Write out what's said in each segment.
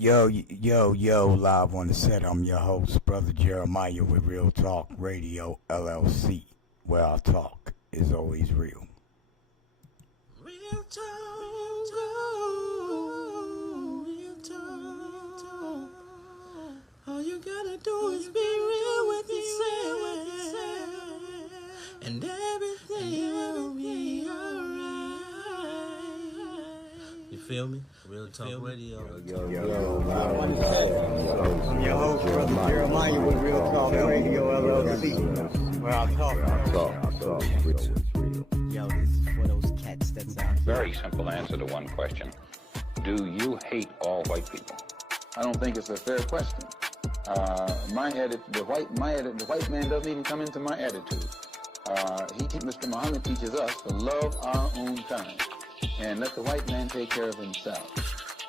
Yo, live on the set. I'm your host, Brother Jeremiah with Real Talk Radio LLC, where our talk is always real. Real talk, oh, real talk. All you gotta do is be real with yourself, and everything will be alright. You feel me? Real Talk Radio. Yo, live on the set. I'm your host, Brother Jeremiah with Real Talk Radio LLC, where our talk is real. Yo, this is for those cats that's out here. Very simple answer to one question. Do you hate all white people? I don't think it's a fair question. The white man doesn't even come into my attitude. Mr. Muhammad teaches us to love our own kind and let the white man take care of himself.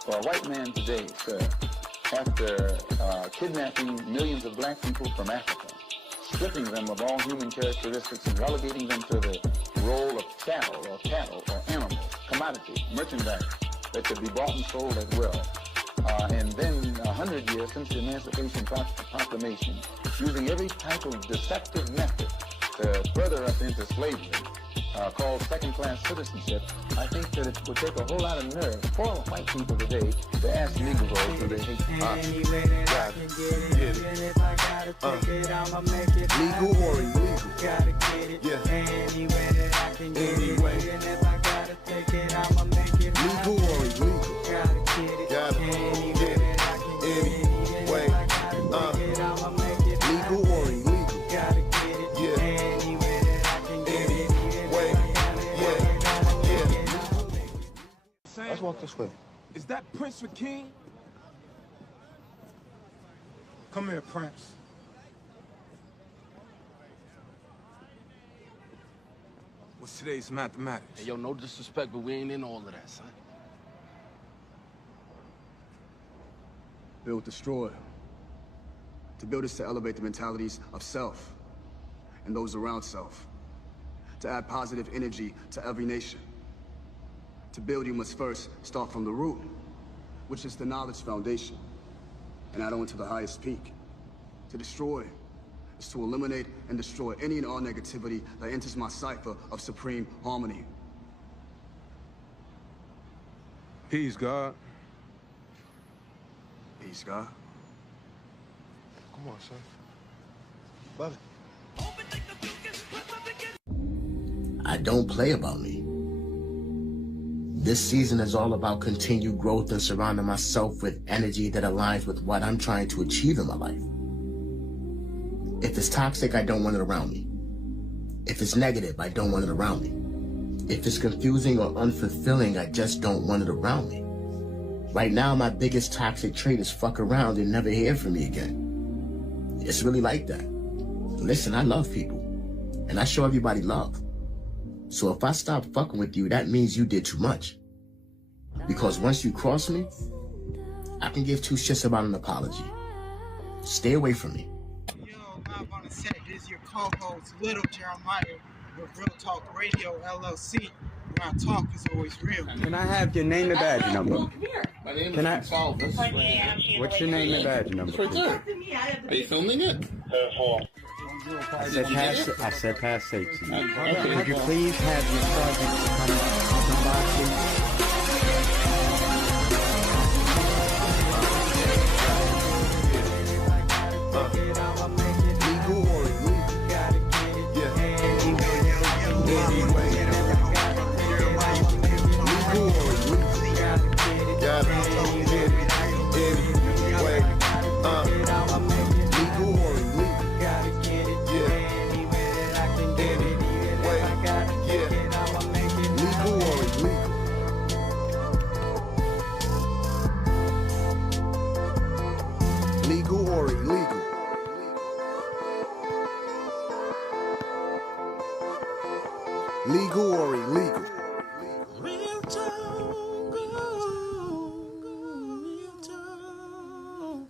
For a white man today, sir, after kidnapping millions of black people from Africa, stripping them of all human characteristics and relegating them to the role of cattle or animals, commodities, merchandise that could be bought and sold at will. And then 100 years since the Emancipation Proclamation, using every type of deceptive method to further us into slavery, called second-class citizenship, I think that it would take a whole lot of nerve for white people today to ask Negroes do they hate legal or illegal? Gotta get it. Yeah. Anyway that I can get Anyway. it. And if I gotta take it, I'ma make it. Legal or illegal? Gotta get it. Gotta Anyway get it. that I can get it. Anyway. And if I gotta take it, I'ma make it. Legal or illegal? Gotta get it. Yeah. Anyway that I can get it. Anyway. Yeah. Let's walk this way. Is that Prince King? Come here, Prince. What's today's mathematics? Hey, yo, no disrespect, but we ain't in all of that, son. Build, destroy. To build is to elevate the mentalities of self and those around self. To add positive energy to every nation. To build, you must first start from the root, which is the knowledge foundation, and add on to the highest peak. To destroy is to eliminate and destroy any and all negativity that enters my cipher of supreme harmony. Peace, God. Peace, God. Come on, son. Love it. I don't play about me. This season is all about continued growth and surrounding myself with energy that aligns with what I'm trying to achieve in my life. If it's toxic, I don't want it around me. If it's negative, I don't want it around me. If it's confusing or unfulfilling, I just don't want it around me. Right now, my biggest toxic trait is fuck around and never hear from me again. It's really like that. Listen, I love people, and I show everybody love. So if I stop fucking with you, that means you did too much. Because once you cross me, I can give two shits about an apology. Stay away from me. Yo, live on the set, this is your co-host, Little Jeremiah, with Real Talk Radio LLC, where our talk is always real. Can I have your name and badge number? My name Can I- is Salvis. What's your name and badge number? It's right there. Are you filming it? I said pass safety. Okay. Could you please have your sergeant come by, please? Legal or illegal? Yeah. Anyway. Legal or illegal? Gotta get it. Anyway. Legal or illegal? Yeah. Anyway. Yeah. Legal or illegal? Legal or illegal? Legal or illegal? Real talk, real talk.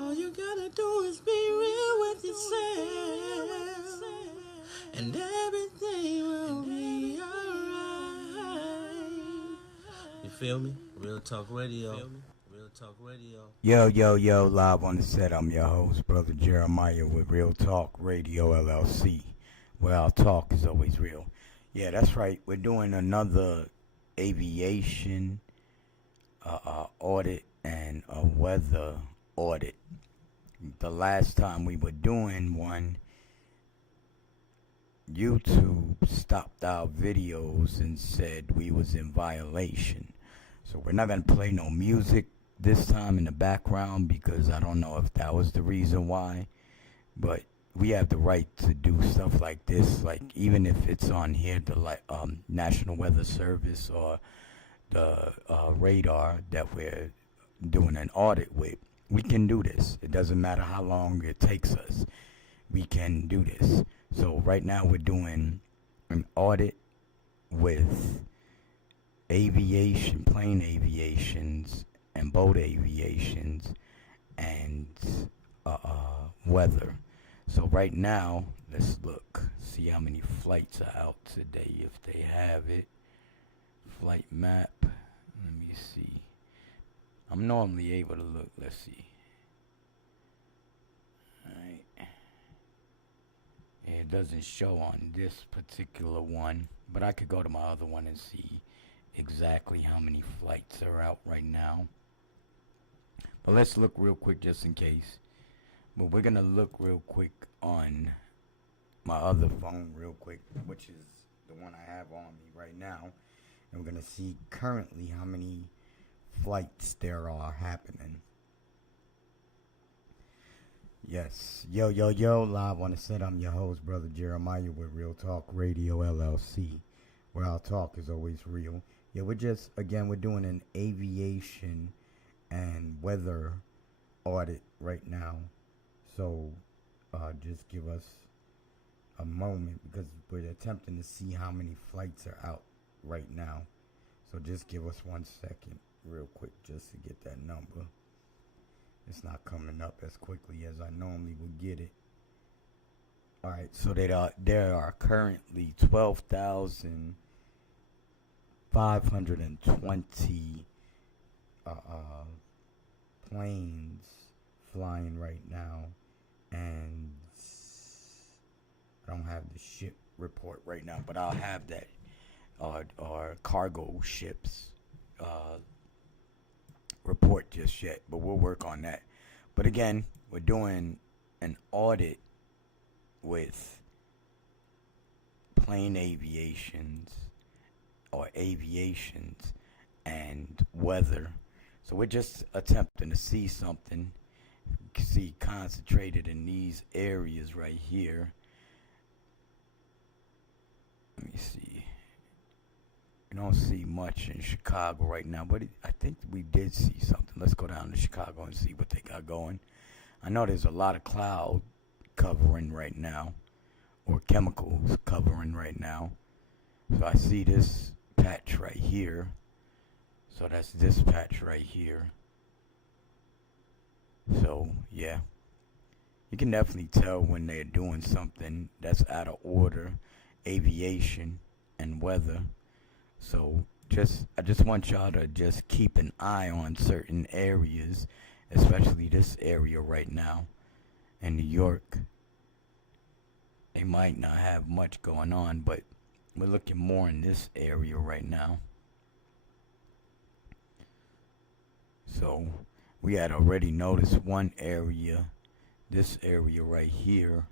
All you gotta do is be real with yourself, and everything will be alright. You feel me? Real Talk Radio. Real Talk Radio. Yo, live on the set. I'm your host, Brother Jeremiah with Real Talk Radio LLC, where our talk is always real. Yeah, that's right. We're doing another aviation audit and a weather audit. The last time we were doing one, YouTube stopped our videos and said we was in violation. So we're not going to play no music this time in the background because I don't know if that was the reason why. But we have the right to do stuff like this, like even if it's on here, the National Weather Service or the radar that we're doing an audit with. We can do this. It doesn't matter how long it takes us. We can do this. So right now we're doing an audit with aviation, plane aviations, and boat aviations, and weather. So right now, let's look, see how many flights are out today, if they have it. Flight map, let me see. I'm normally able to look, let's see. Alright. It doesn't show on this particular one, but I could go to my other one and see exactly how many flights are out right now. But let's look real quick just in case. But we're gonna look real quick on my other phone real quick, which is the one I have on me right now. And we're gonna see currently how many flights there are happening. Yes, yo, live on the set. I'm your host, Brother Jeremiah with Real Talk Radio LLC, where our talk is always real. Yeah, we're doing an aviation and weather audit right now. So, just give us a moment because we're attempting to see how many flights are out right now. So just give us 1 second real quick just to get that number. It's not coming up as quickly as I normally would get it. Alright, so there are currently 12,520 planes flying right now, and I don't have the ship report right now, but I'll have that, or cargo ships report just yet, but we'll work on that. But again, we're doing an audit with plane aviations or aviations and weather. So we're just attempting to see something, see concentrated in these areas right here. Let me see. We don't see much in Chicago right now, but I think we did see something. Let's go down to Chicago and see what they got going. I know there's a lot of cloud covering right now, or chemicals covering right now. So I see this patch right here. So that's this patch right here. So, yeah. You can definitely tell when they're doing something that's out of order, aviation and weather. So I just want y'all to just keep an eye on certain areas, especially this area right now in New York. They might not have much going on, but we're looking more in this area right now. So we had already noticed one area, this area right here,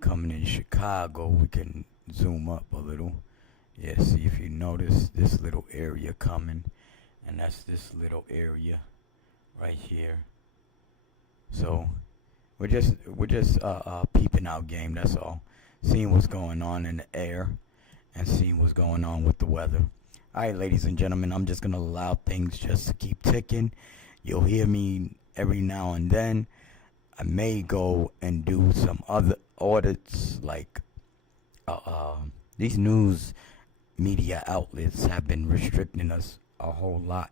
coming in Chicago. We can zoom up a little. Yeah, see if you notice this little area coming, and that's this little area right here. So we're just peeping out game, that's all. Seeing what's going on in the air and seeing what's going on with the weather. Alright, ladies and gentlemen, I'm just gonna allow things just to keep ticking. You'll hear me every now and then. I may go and do some other audits, like these news media outlets have been restricting us a whole lot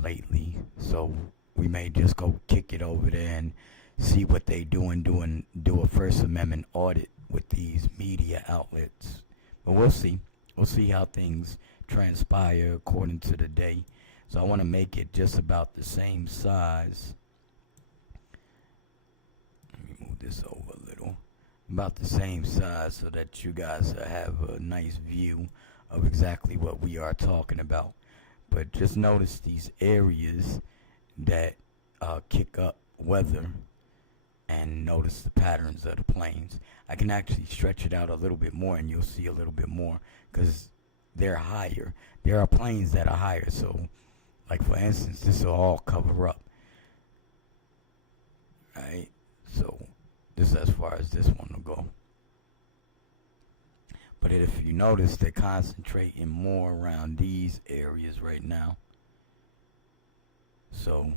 lately, so we may just go kick it over there and see what they do a First Amendment audit with these media outlets. But we'll see how things transpire according to the day. So I want to make it just about the same size. Let me move this over a little. About the same size so that you guys have a nice view of exactly what we are talking about. But just notice these areas that kick up weather, and notice the patterns of the planes. I can actually stretch it out a little bit more and you'll see a little bit more because they're higher. There are planes that are higher. So like for instance, this will all cover up. Right? So this is as far as this one will go. But if you notice, they're concentrating more around these areas right now. So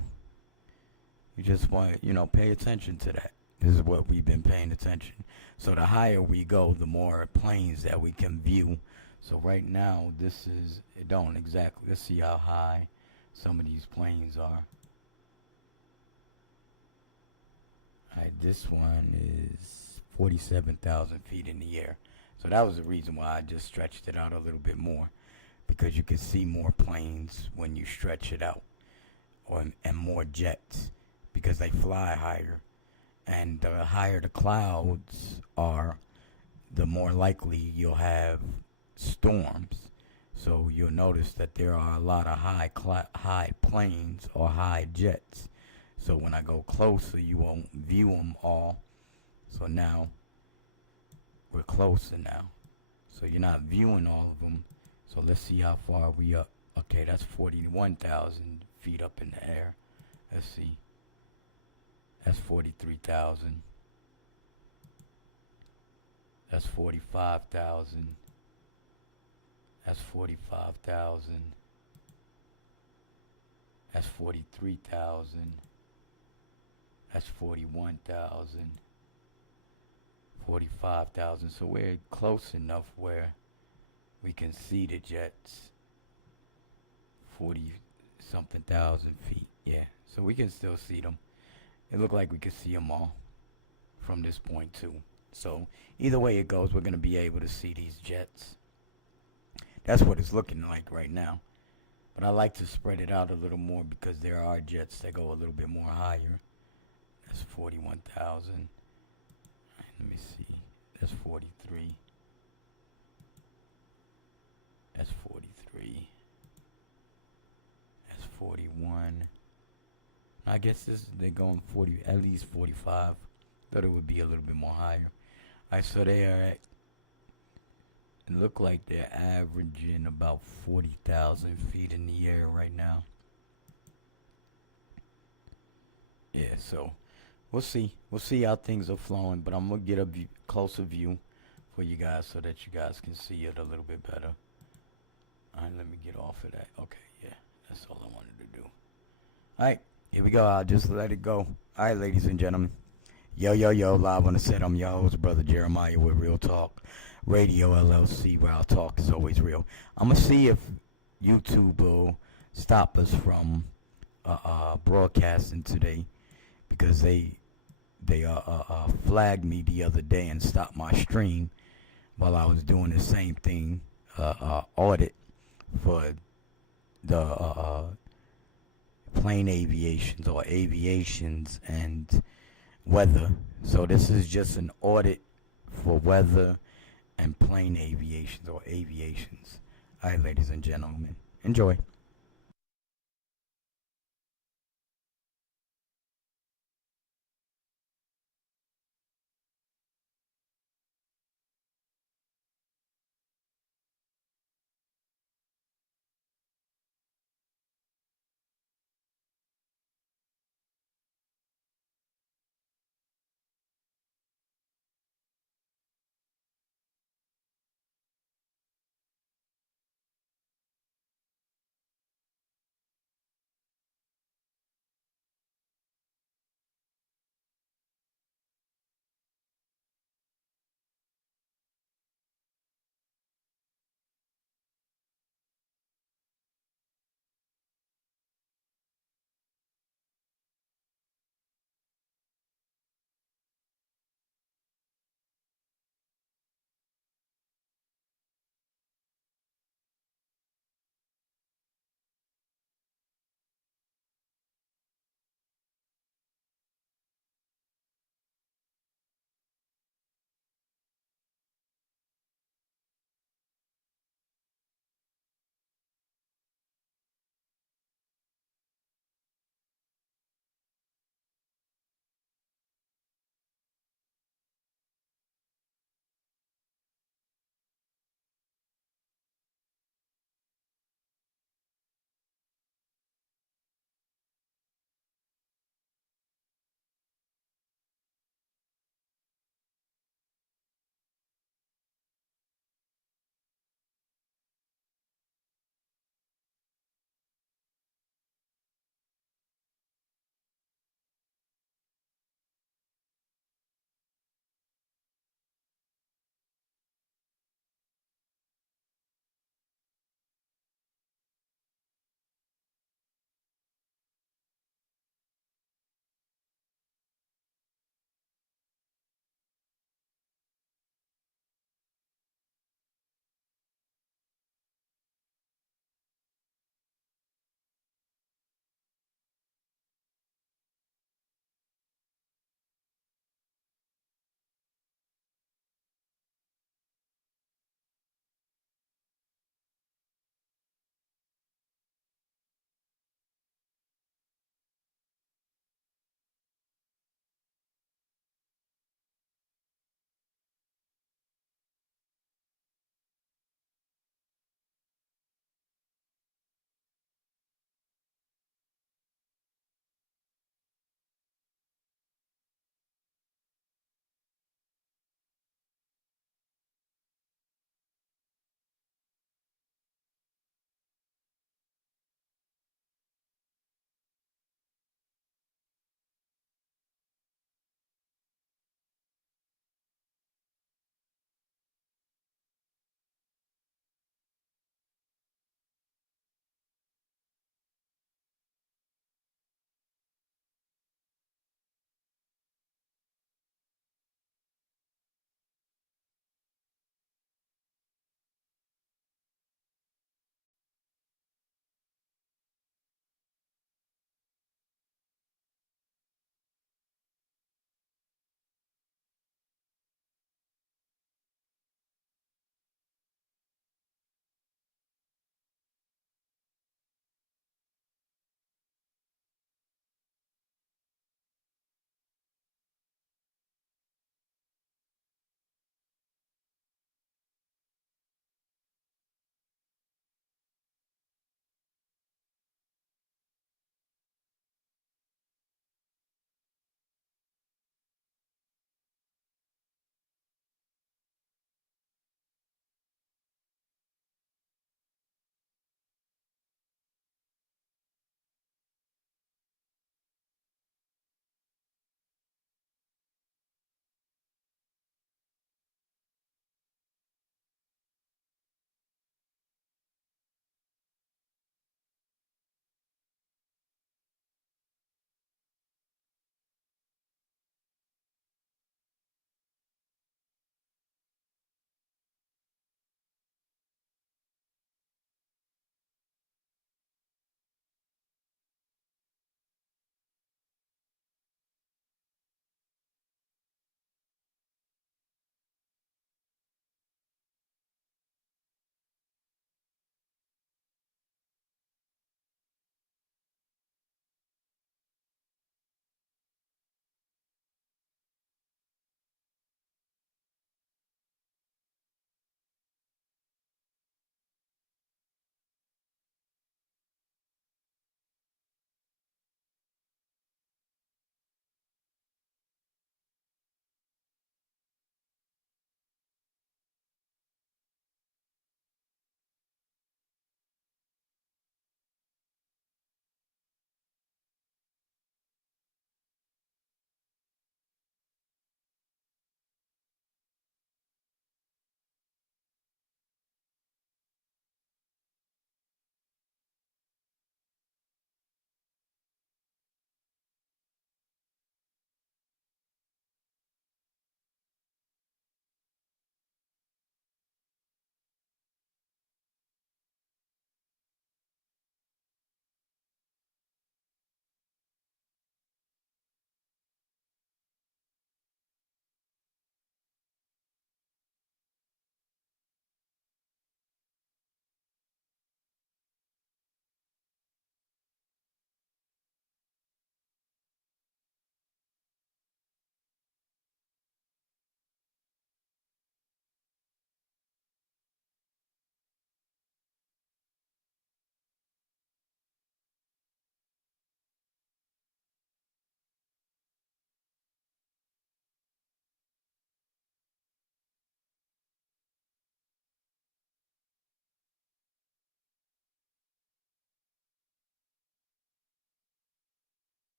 you just want, pay attention to that. This is what we've been paying attention. So the higher we go, the more planes that we can view. So right now, it don't exactly, let's see how high some of these planes are. Alright, this one is 47,000 feet in the air. So that was the reason why I just stretched it out a little bit more, because you can see more planes when you stretch it out, and more jets, because they fly higher. And the higher the clouds are, the more likely you'll have storms. So you'll notice that there are a lot of high planes or high jets. So when I go closer, you won't view them all. So now we're closer now. So you're not viewing all of them. So let's see how far we up. Okay, that's 41,000 feet up in the air. Let's see. That's 43,000. That's 45,000. That's 45,000. That's 43,000. That's 41,000. 45,000. So we're close enough where we can see the jets. 40 something thousand feet. Yeah, so we can still see them. It looked like we could see them all from this point too. So either way it goes, we're going to be able to see these jets. That's what it's looking like right now. But I like to spread it out a little more because there are jets that go a little bit more higher. That's 41,000. Let me see. That's 43. That's 43. That's 41. I guess they're going 40, at least 45. Thought it would be a little bit more higher. Alright, so they are at, it look like they're averaging about 40,000 feet in the air right now. Yeah, so we'll see. We'll see how things are flowing, but I'm going to get a closer view for you guys so that you guys can see it a little bit better. Alright, let me get off of that. Okay, yeah, that's all I wanted to do. Alright, here we go. I'll just let it go. Alright, ladies and gentlemen. Yo, live on the set. I'm your host, Brother Jeremiah with Real Talk Radio LLC, where our talk is always real. I'm going to see if YouTube will stop us from broadcasting today, because they flagged me the other day and stopped my stream while I was doing the same thing, audit for the plane aviations or aviations and weather. So this is just an audit for weather and plane aviations or aviations. All right, ladies and gentlemen, enjoy.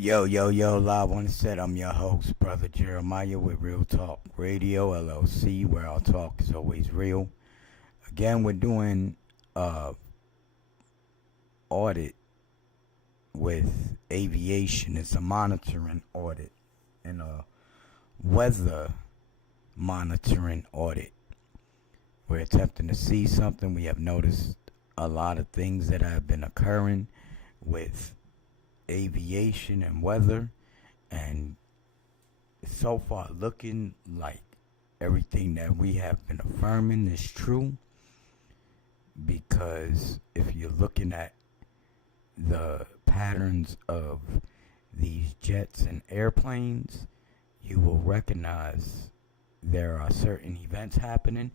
Yo, live on the set. I'm your host, Brother Jeremiah with Real Talk Radio, LLC, where our talk is always real. Again, we're doing audit with Aviation. It's a monitoring audit and a weather monitoring audit. We're attempting to see something. We have noticed a lot of things that have been occurring with aviation and weather, and so far looking like everything that we have been affirming is true, because if you're looking at the patterns of these jets and airplanes, you will recognize there are certain events happening.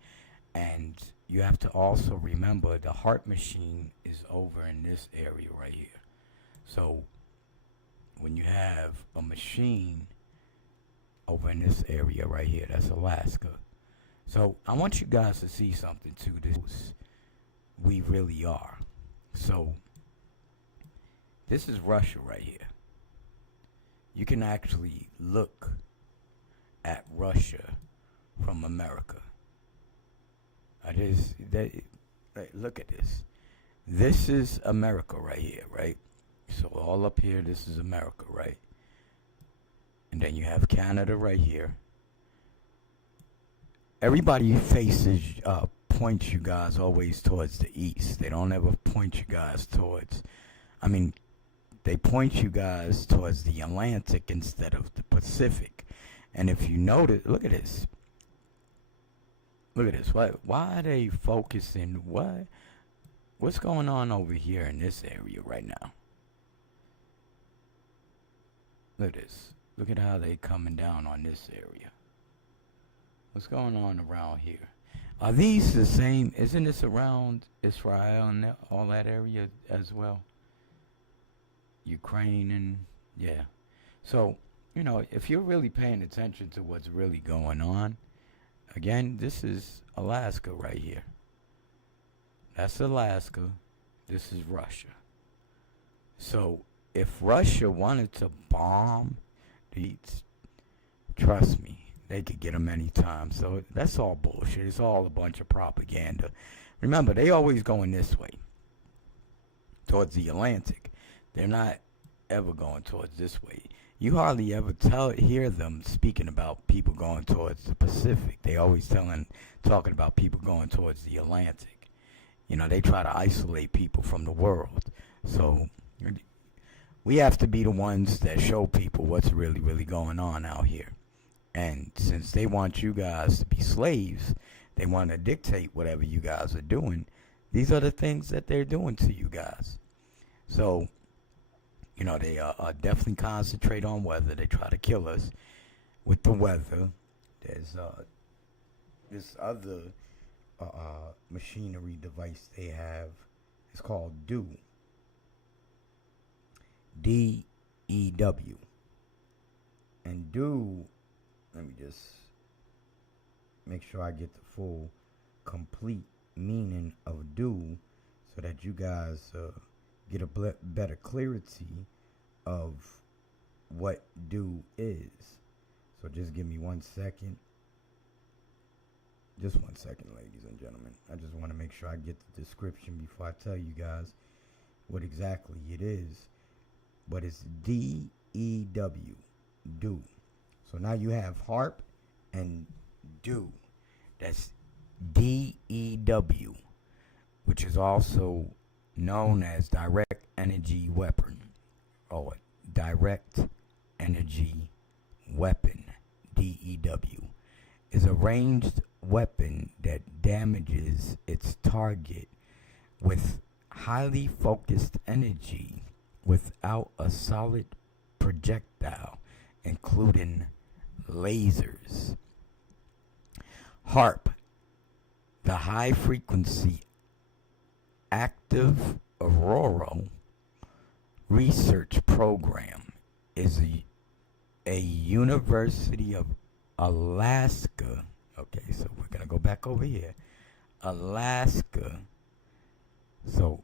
And you have to also remember the heart machine is over in this area right here. So when you have a machine over in this area right here, that's Alaska. So I want you guys to see something too. This we really are. So this is Russia right here. You can actually look at Russia from America. Look at this. This is America right here, right? So all up here, this is America, right? And then you have Canada right here. Everybody faces, points you guys always towards the east. They don't ever point you guys towards, they point you guys towards the Atlantic instead of the Pacific. And if you notice, look at this. Look at this. Why are they focusing? What's going on over here in this area right now? Look at this. Look at how they coming down on this area. What's going on around here? Are these the same? Isn't this around Israel and all that area as well? Ukraine and, yeah. So, if you're really paying attention to what's really going on, again, this is Alaska right here. That's Alaska. This is Russia. So if Russia wanted to bomb these, trust me, they could get them anytime. So that's all bullshit. It's all a bunch of propaganda. Remember, they always going this way, towards the Atlantic. They're not ever going towards this way. You hardly ever hear them speaking about people going towards the Pacific. They always talking about people going towards the Atlantic. They try to isolate people from the world. So we have to be the ones that show people what's really, really going on out here. And since they want you guys to be slaves, they want to dictate whatever you guys are doing. These are the things that they're doing to you guys. So they definitely concentrate on weather. They try to kill us with the weather. There's this other machinery device they have. It's called DEW. DEW. And DEW, let me just make sure I get the full, complete meaning of DEW so that you guys get a better clarity of what DEW is. So just give me 1 second. Just 1 second, ladies and gentlemen. I just want to make sure I get the description before I tell you guys what exactly it is. But it's DEW, DEW. So now you have HARP and DEW. That's DEW, which is also known as direct energy weapon, or direct energy weapon. DEW is a ranged weapon that damages its target with highly focused energy without a solid projectile, including lasers. HARP, the high frequency active auroral research program, is a University of Alaska. Okay, so we're gonna go back over here. Alaska. So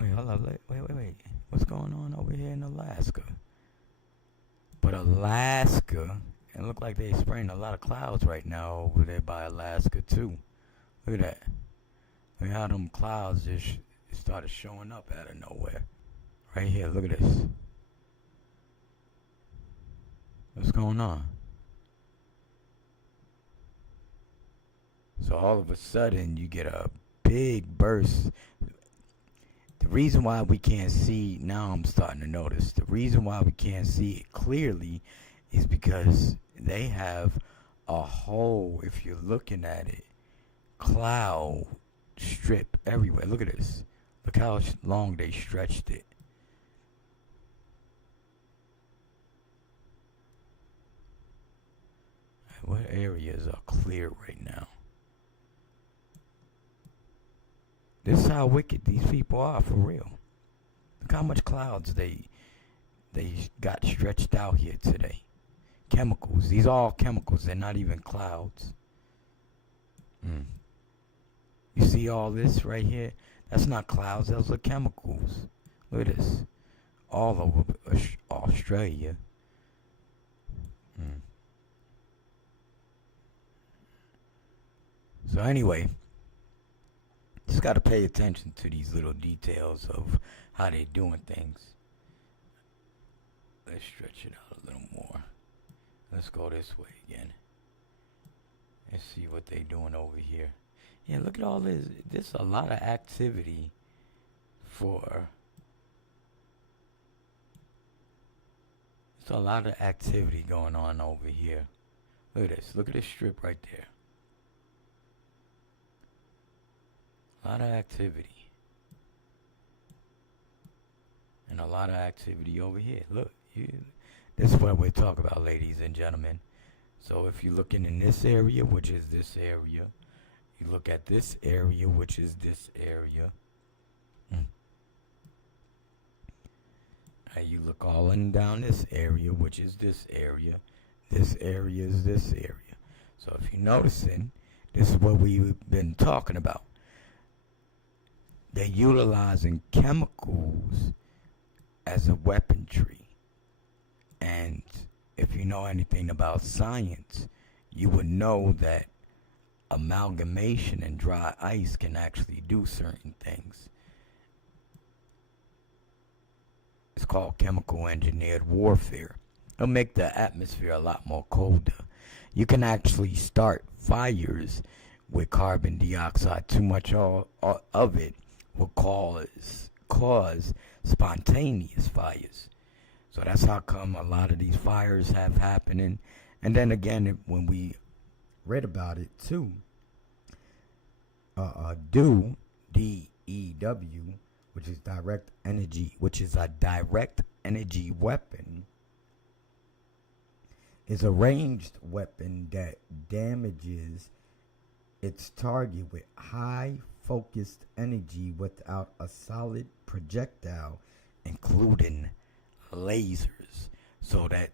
wait. What's going on over here in Alaska? But Alaska, it look like they spraying a lot of clouds right now over there by Alaska too. Look at that. Look at how them clouds just started showing up out of nowhere. Right here, look at this. What's going on? So all of a sudden you get a big burst. The reason why we can't see, now I'm starting to notice, the reason why we can't see it clearly is because they have a whole, if you're looking at it, cloud strip everywhere. Look at this. Look how long they stretched it. What areas are clear right now? This is how wicked these people are, for real. Look how much clouds they got stretched out here today. Chemicals. These are all chemicals. They're not even clouds. You see all this right here? That's not clouds. Those are chemicals. Look at this. All over Australia. So anyway, just got to pay attention to these little details of how they're doing things. Let's stretch it out a little more. Let's go this way again. Let's see what they're doing over here. Yeah, look at all this. There's a lot of activity for... There's a lot of activity going on over here. Look at this. Look at this strip right there. A lot of activity. And a lot of activity over here. Look, this is what we're talking about, ladies and gentlemen. So if you're looking in this area, which is this area, you look at this area, which is this area. You look all in down this area, which is this area. This area is this area. So if you're noticing, this is what we've been talking about. They're utilizing chemicals as a weaponry. And if you know anything about science, you would know that amalgamation and dry ice can actually do certain things. It's called chemical engineered warfare. It'll make the atmosphere a lot more colder. You can actually start fires with carbon dioxide. Too much of it will cause spontaneous fires. So that's how come a lot of these fires have happening. And then again, when we read about it too, DEW, which is direct energy, which is a direct energy weapon, is a ranged weapon that damages its target with high focused energy without a solid projectile, including lasers. So that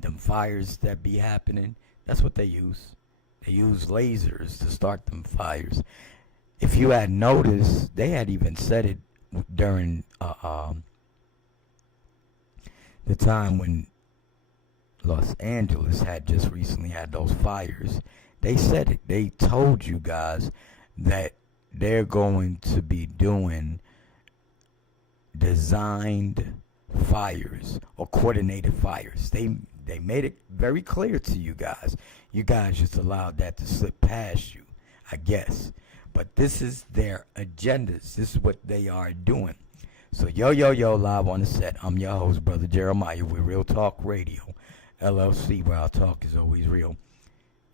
them fires that be happening, that's what they use. They use lasers to start them fires. If you had noticed, they had even said it during the time when Los Angeles had just recently had those fires. They said it. They told you guys that they're going to be doing designed fires or coordinated fires. They made it very clear to you guys. You guys just allowed that to slip past you, I guess. But this is their agendas. This is what they are doing. So yo, live on the set. I'm your host, Brother Jeremiah, with Real Talk Radio, LLC, where our talk is always real.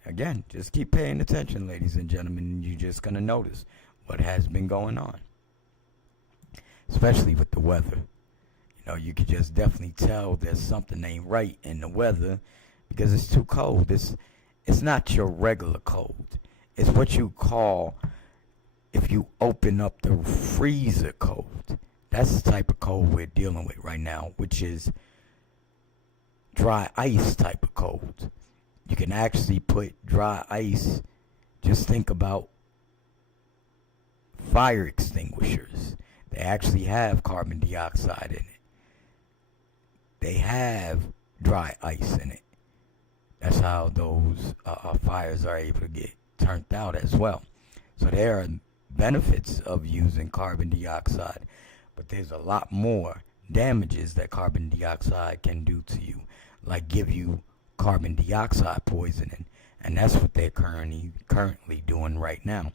Again, just keep paying attention, ladies and gentlemen, and you're just going to notice what has been going on. Especially with the weather. You know, you can just definitely tell there's something ain't right in the weather because it's too cold. It's not your regular cold. It's what you call, if you open up the freezer cold. That's the type of cold we're dealing with right now, which is dry ice type of cold. You can actually put dry ice, just think about fire extinguishers. They actually have carbon dioxide in it. They have dry ice in it. That's how those fires are able to get turned out as well. So there are benefits of using carbon dioxide, but there's a lot more damages that carbon dioxide can do to you, like give you carbon dioxide poisoning, and that's what they're currently doing right now.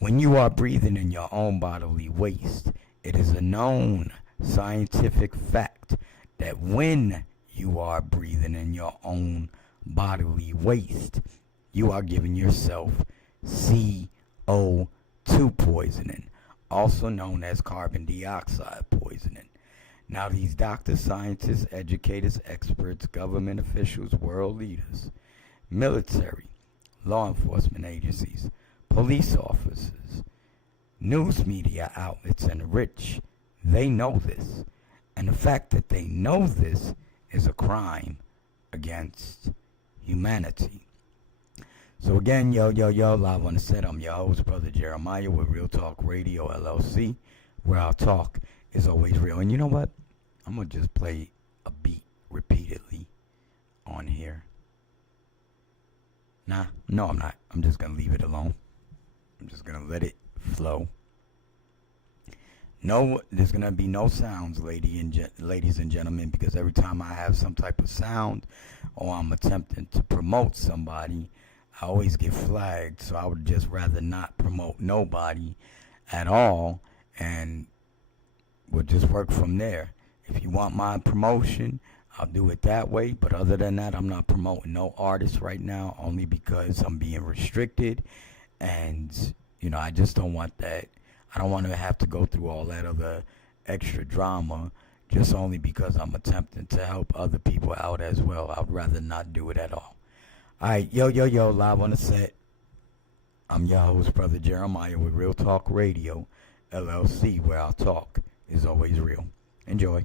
When you are breathing in your own bodily waste, it is a known scientific fact that when you are breathing in your own bodily waste, you are giving yourself CO2 poisoning, also known as carbon dioxide poisoning. Now, these doctors, scientists, educators, experts, government officials, world leaders, military, law enforcement agencies, police officers, news media outlets, and rich, they know this. And the fact that they know this is a crime against humanity. So again, yo, live on the set, I'm your host, Brother Jeremiah, with Real Talk Radio, LLC, where our talk is always real. And you know what? I'm going to just play a beat repeatedly on here. No, I'm not. I'm just going to leave it alone. I'm just going to let it flow. No, there's going to be no sounds, ladies and gentlemen, because every time I have some type of sound or I'm attempting to promote somebody, I always get flagged. So I would just rather not promote nobody at all, and we'll just work from there. If you want my promotion, I'll do it that way. But other than that, I'm not promoting no artists right now, only because I'm being restricted. And, I just don't want that. I don't want to have to go through all that other extra drama just only because I'm attempting to help other people out as well. I'd rather not do it at all. All right, yo, live on the set. I'm your host, Brother Jeremiah, with Real Talk Radio, LLC, where our talk is always real. Enjoy.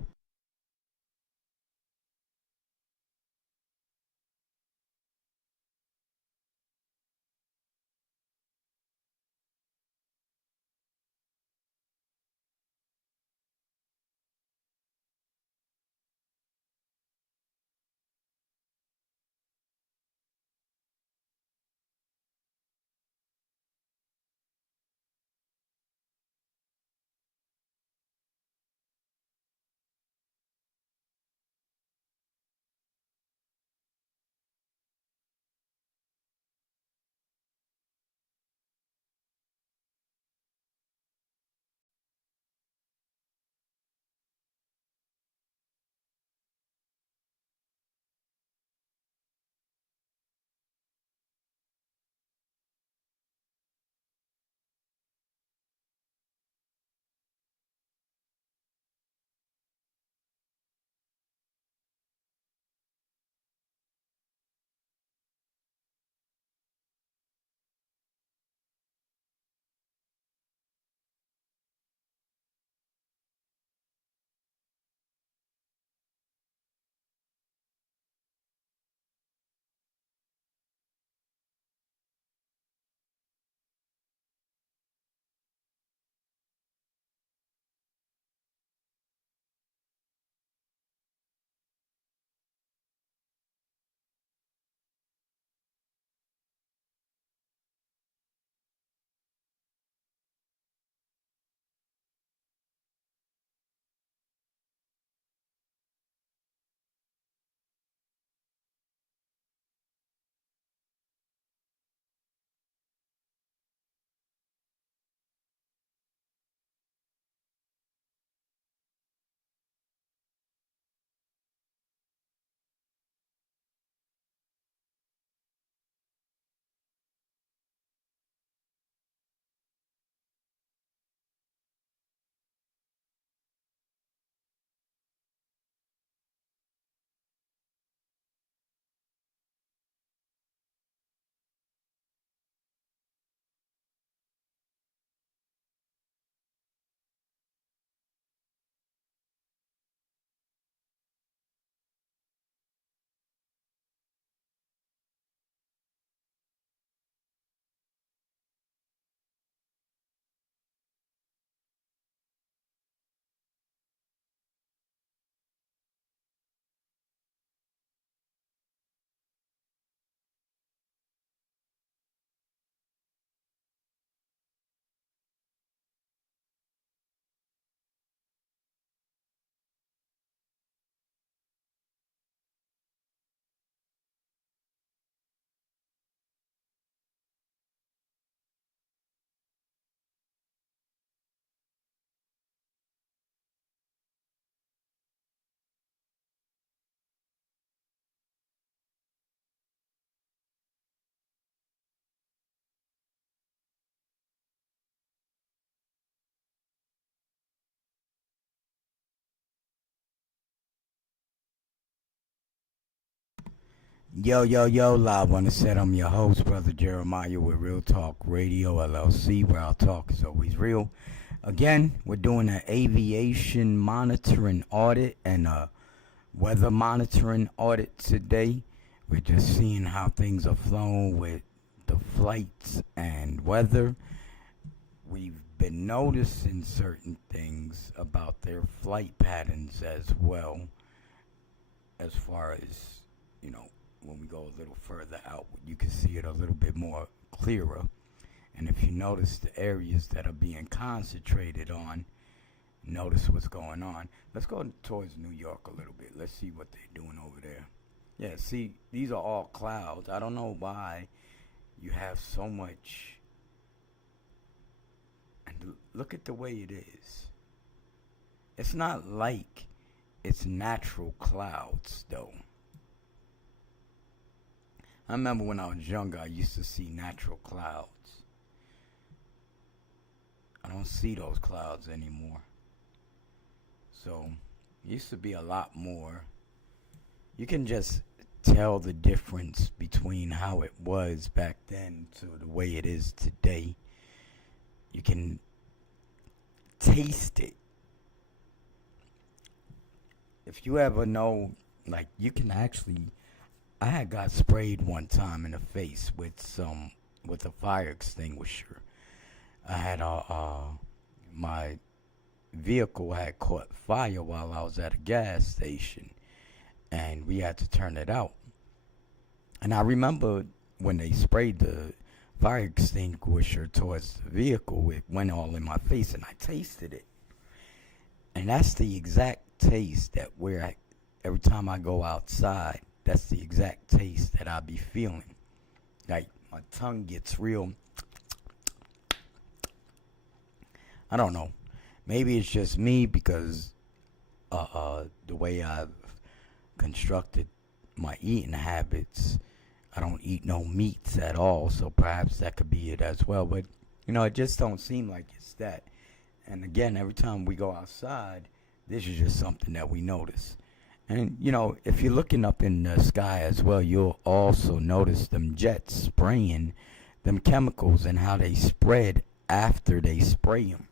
Yo, yo, yo, live on the set. I'm your host, Brother Jeremiah with Real Talk Radio LLC, where our talk is always real. Again, we're doing an aviation monitoring audit and a weather monitoring audit today. We're just seeing how things are flowing with the flights and weather. We've been noticing certain things about their flight patterns as well, as far as, you know, when we go a little further out, you can see it a little bit more clearer. And if you notice the areas that are being concentrated on, notice what's going on. Let's go towards New York a little bit. Let's see what they're doing over there. Yeah, see, these are all clouds. I don't know why you have so much. And look at the way it is. It's not like it's natural clouds, though. I remember when I was younger, I used to see natural clouds. I don't see those clouds anymore. So, it used to be a lot more. You can just tell the difference between how it was back then to the way it is today. You can taste it. If you ever know, like, you can actually... I had got sprayed one time in the face with a fire extinguisher. I had my vehicle had caught fire while I was at a gas station, and we had to turn it out. And I remember when they sprayed the fire extinguisher towards the vehicle, it went all in my face, and I tasted it. And that's the exact taste that every time I go outside, that's the exact taste that I be feeling. Like, my tongue gets real. I don't know. Maybe it's just me because the way I've constructed my eating habits, I don't eat no meats at all, so perhaps that could be it as well. But, you know, it just don't seem like it's that. And again, every time we go outside, this is just something that we notice. And, you know, if you're looking up in the sky as well, you'll also notice them jets spraying them chemicals and how they spread after they spray them.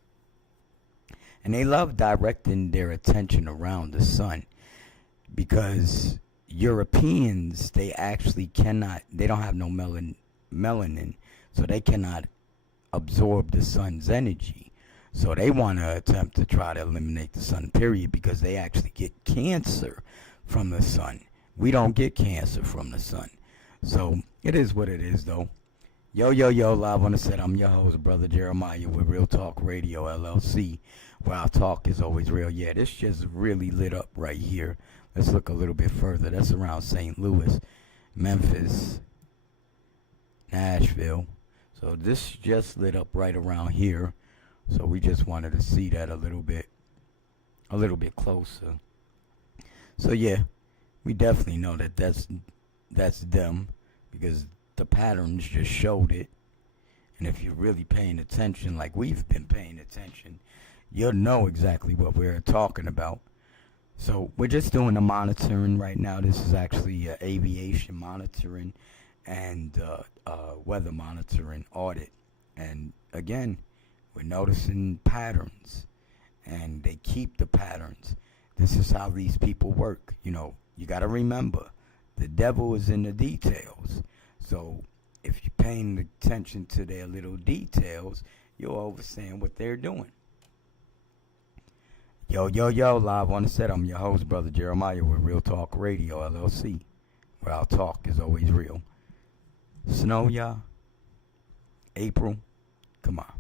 And they love directing their attention around the sun because Europeans, they actually cannot, they don't have no melanin, so they cannot absorb the sun's energy. So they want to attempt to try to eliminate the sun, period, because they actually get cancer from the sun. We don't get cancer from the sun. So it is what it is, though. Yo, yo, yo, live on the set. I'm your host, Brother Jeremiah with Real Talk Radio LLC, where our talk is always real. Yeah, this just really lit up right here. Let's look a little bit further. That's around St. Louis, Memphis, Nashville. So this just lit up right around here. So we just wanted to see that a little bit closer. So yeah, we definitely know that that's them because the patterns just showed it. And if you're really paying attention, like we've been paying attention, you'll know exactly what we're talking about. So we're just doing the monitoring right now. This is actually aviation monitoring and weather monitoring audit. And again, we're noticing patterns, and they keep the patterns. This is how these people work. You know, you got to remember, the devil is in the details. So if you're paying attention to their little details, you'll understand what they're doing. Yo, yo, yo, live on the set. I'm your host, Brother Jeremiah with Real Talk Radio LLC, where our talk is always real. Snow, y'all? April? Come on.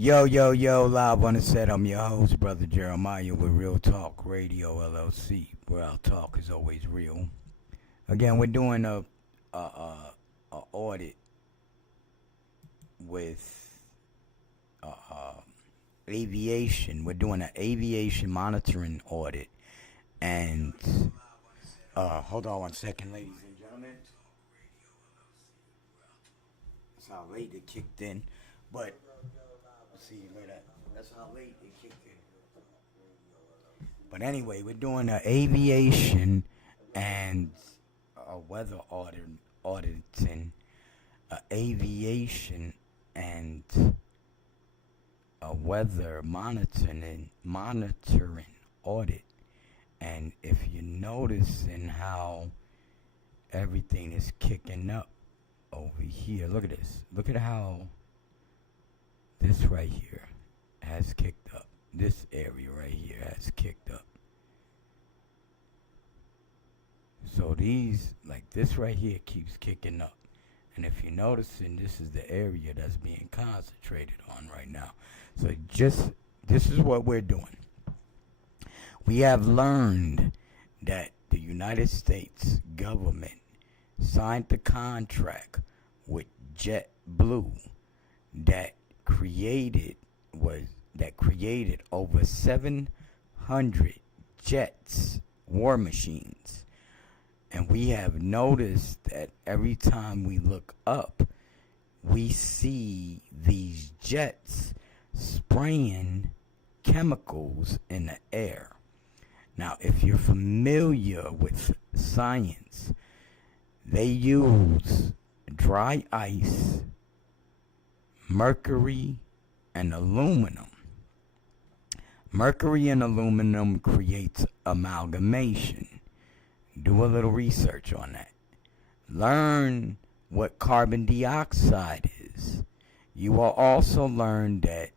Yo, live on the set. I'm your host, Brother Jeremiah with Real Talk Radio LLC, where our talk is always real. Again, we're doing a audit with aviation. We're doing an aviation monitoring audit. And hold on one second, ladies and gentlemen. That's how late it kicked in. But see, that's how late it kicked in. But anyway, we're doing an aviation and a weather auditing, aviation and a weather monitoring audit. And if you're noticing how everything is kicking up over here, look at this. Look at how this right here has kicked up. This area right here has kicked up. So these, like this right here keeps kicking up. And if you're noticing, this is the area that's being concentrated on right now. So this is what we're doing. We have learned that the United States government signed the contract with JetBlue that created over 700 jets, war machines. And we have noticed that every time we look up, we see these jets spraying chemicals in the air. Now, if you're familiar with science, they use dry ice, mercury, and aluminum. Mercury and aluminum creates amalgamation. Do a little research on that. Learn what carbon dioxide is. You will also learn that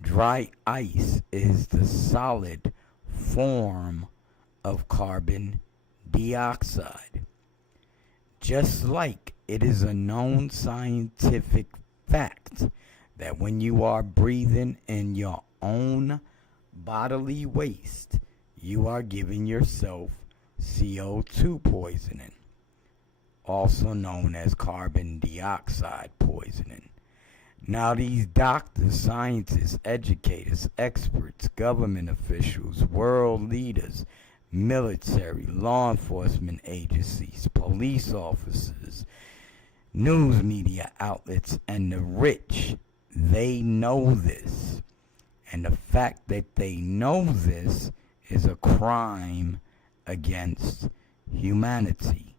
dry ice is the solid form of carbon dioxide. Just like it is a known scientific fact that when you are breathing in your own bodily waste, you are giving yourself CO2 poisoning, also known as carbon dioxide poisoning. Now these doctors, scientists, educators, experts, government officials, world leaders, military, law enforcement agencies, police officers, news media outlets, and the rich, they know this. And the fact that they know this is a crime against humanity.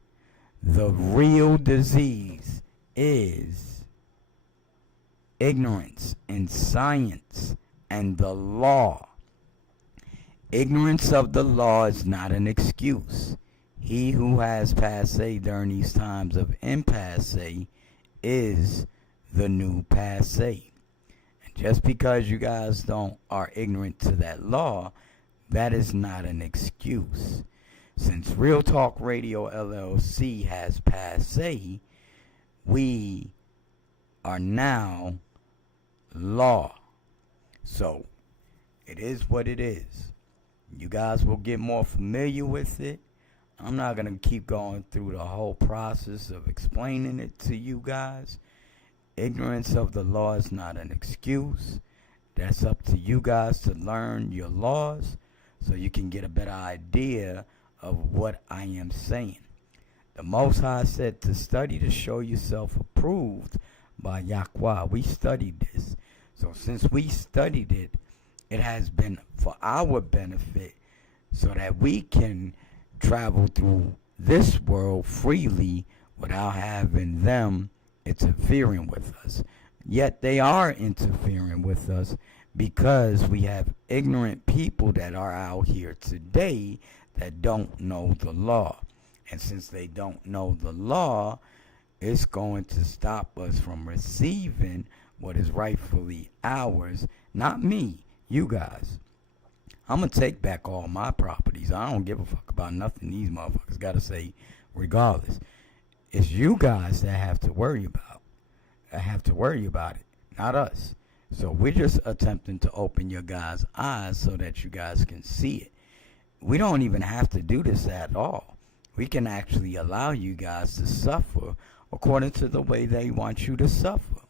The real disease is ignorance in science and the law. Ignorance of the law is not an excuse. He who has passé during these times of impasse is the new passé. And just because you guys are ignorant to that law, that is not an excuse. Since Real Talk Radio LLC has passé, we are now law. So it is what it is. You guys will get more familiar with it. I'm not going to keep going through the whole process of explaining it to you guys. Ignorance of the law is not an excuse. That's up to you guys to learn your laws so you can get a better idea of what I am saying. The Most High said to study to show yourself approved by Yahweh. We studied this. So since we studied it, it has been for our benefit so that we can travel through this world freely without having them interfering with us. Yet they are interfering with us because we have ignorant people that are out here today that don't know the law. And since they don't know the law, it's going to stop us from receiving what is rightfully ours. Not me, you guys. I'm going to take back all my properties. I don't give a fuck about nothing these motherfuckers got to say regardless. It's you guys that have to worry about. I have to worry about it, not us. So we're just attempting to open your guys' eyes so that you guys can see it. We don't even have to do this at all. We can actually allow you guys to suffer according to the way they want you to suffer.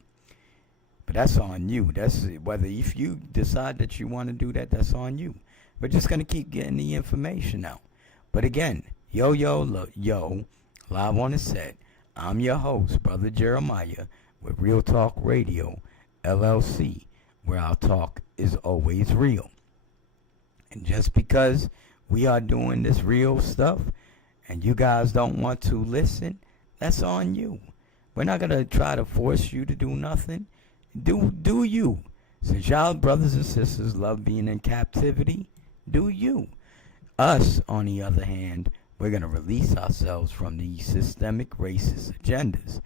But that's on you. That's whether if you decide that you want to do that, that's on you. We're just gonna keep getting the information out. But again, yo, live on the set. I'm your host, Brother Jeremiah, with Real Talk Radio, LLC, where our talk is always real. And just because we are doing this real stuff and you guys don't want to listen, that's on you. We're not gonna try to force you to do nothing. Do you. Since y'all brothers and sisters love being in captivity, do you. Us, on the other hand, we're going to release ourselves from these systemic racist agendas.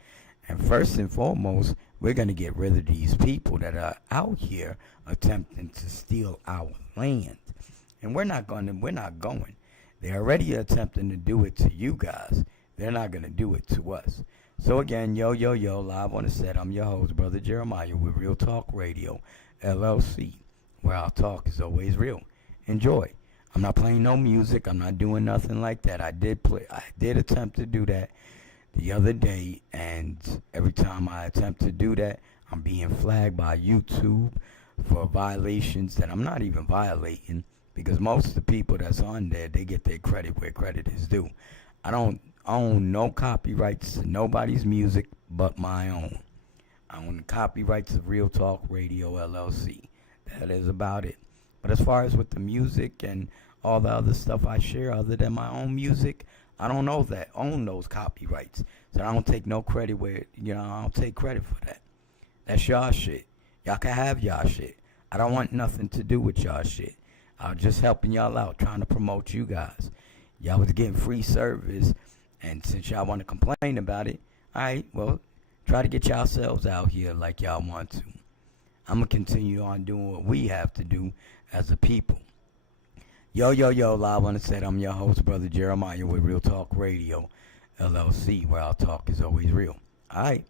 And first and foremost, we're going to get rid of these people that are out here attempting to steal our land. And we're not going. They're already attempting to do it to you guys. They're not going to do it to us. So again, yo, live on the set. I'm your host, Brother Jeremiah, with Real Talk Radio, LLC, where our talk is always real. Enjoy. I'm not playing no music. I'm not doing nothing like that. I did attempt to do that the other day, and every time I attempt to do that, I'm being flagged by YouTube for violations that I'm not even violating, because most of the people that's on there, they get their credit where credit is due. I don't own no copyrights to nobody's music but my own. I own the copyrights of Real Talk Radio, LLC. That is about it. But as far as with the music and all the other stuff I share other than my own music, I don't own those copyrights. So I don't take no credit where, I don't take credit for that. That's y'all shit. Y'all can have y'all shit. I don't want nothing to do with y'all shit. I'm just helping y'all out, trying to promote you guys. Y'all was getting free service, and since y'all want to complain about it, alright, well, try to get yourselves out here like y'all want to. I'm going to continue on doing what we have to do as a people. Yo, live on the set. I'm your host, Brother Jeremiah, with Real Talk Radio, LLC, where our talk is always real. All right.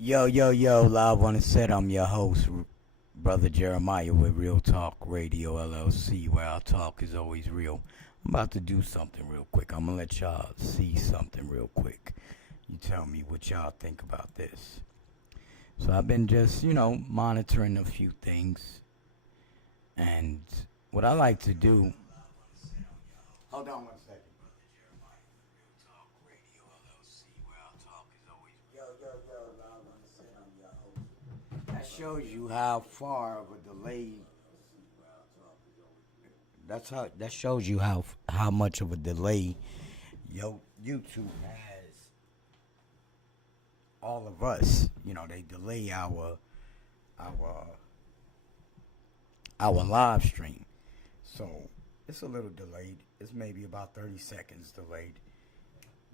Yo, yo, yo, live on the set. I'm your host, Brother Jeremiah with Real Talk Radio LLC, where our talk is always real. I'm about to do something real quick. I'm going to let y'all see something real quick. You tell me what y'all think about this. So I've been just, monitoring a few things. And what I like to do... Hold on one second. That shows you how far of a delay. That shows you how much of a delay YouTube has. All of us, they delay our live stream. So it's a little delayed. It's maybe about 30 seconds delayed.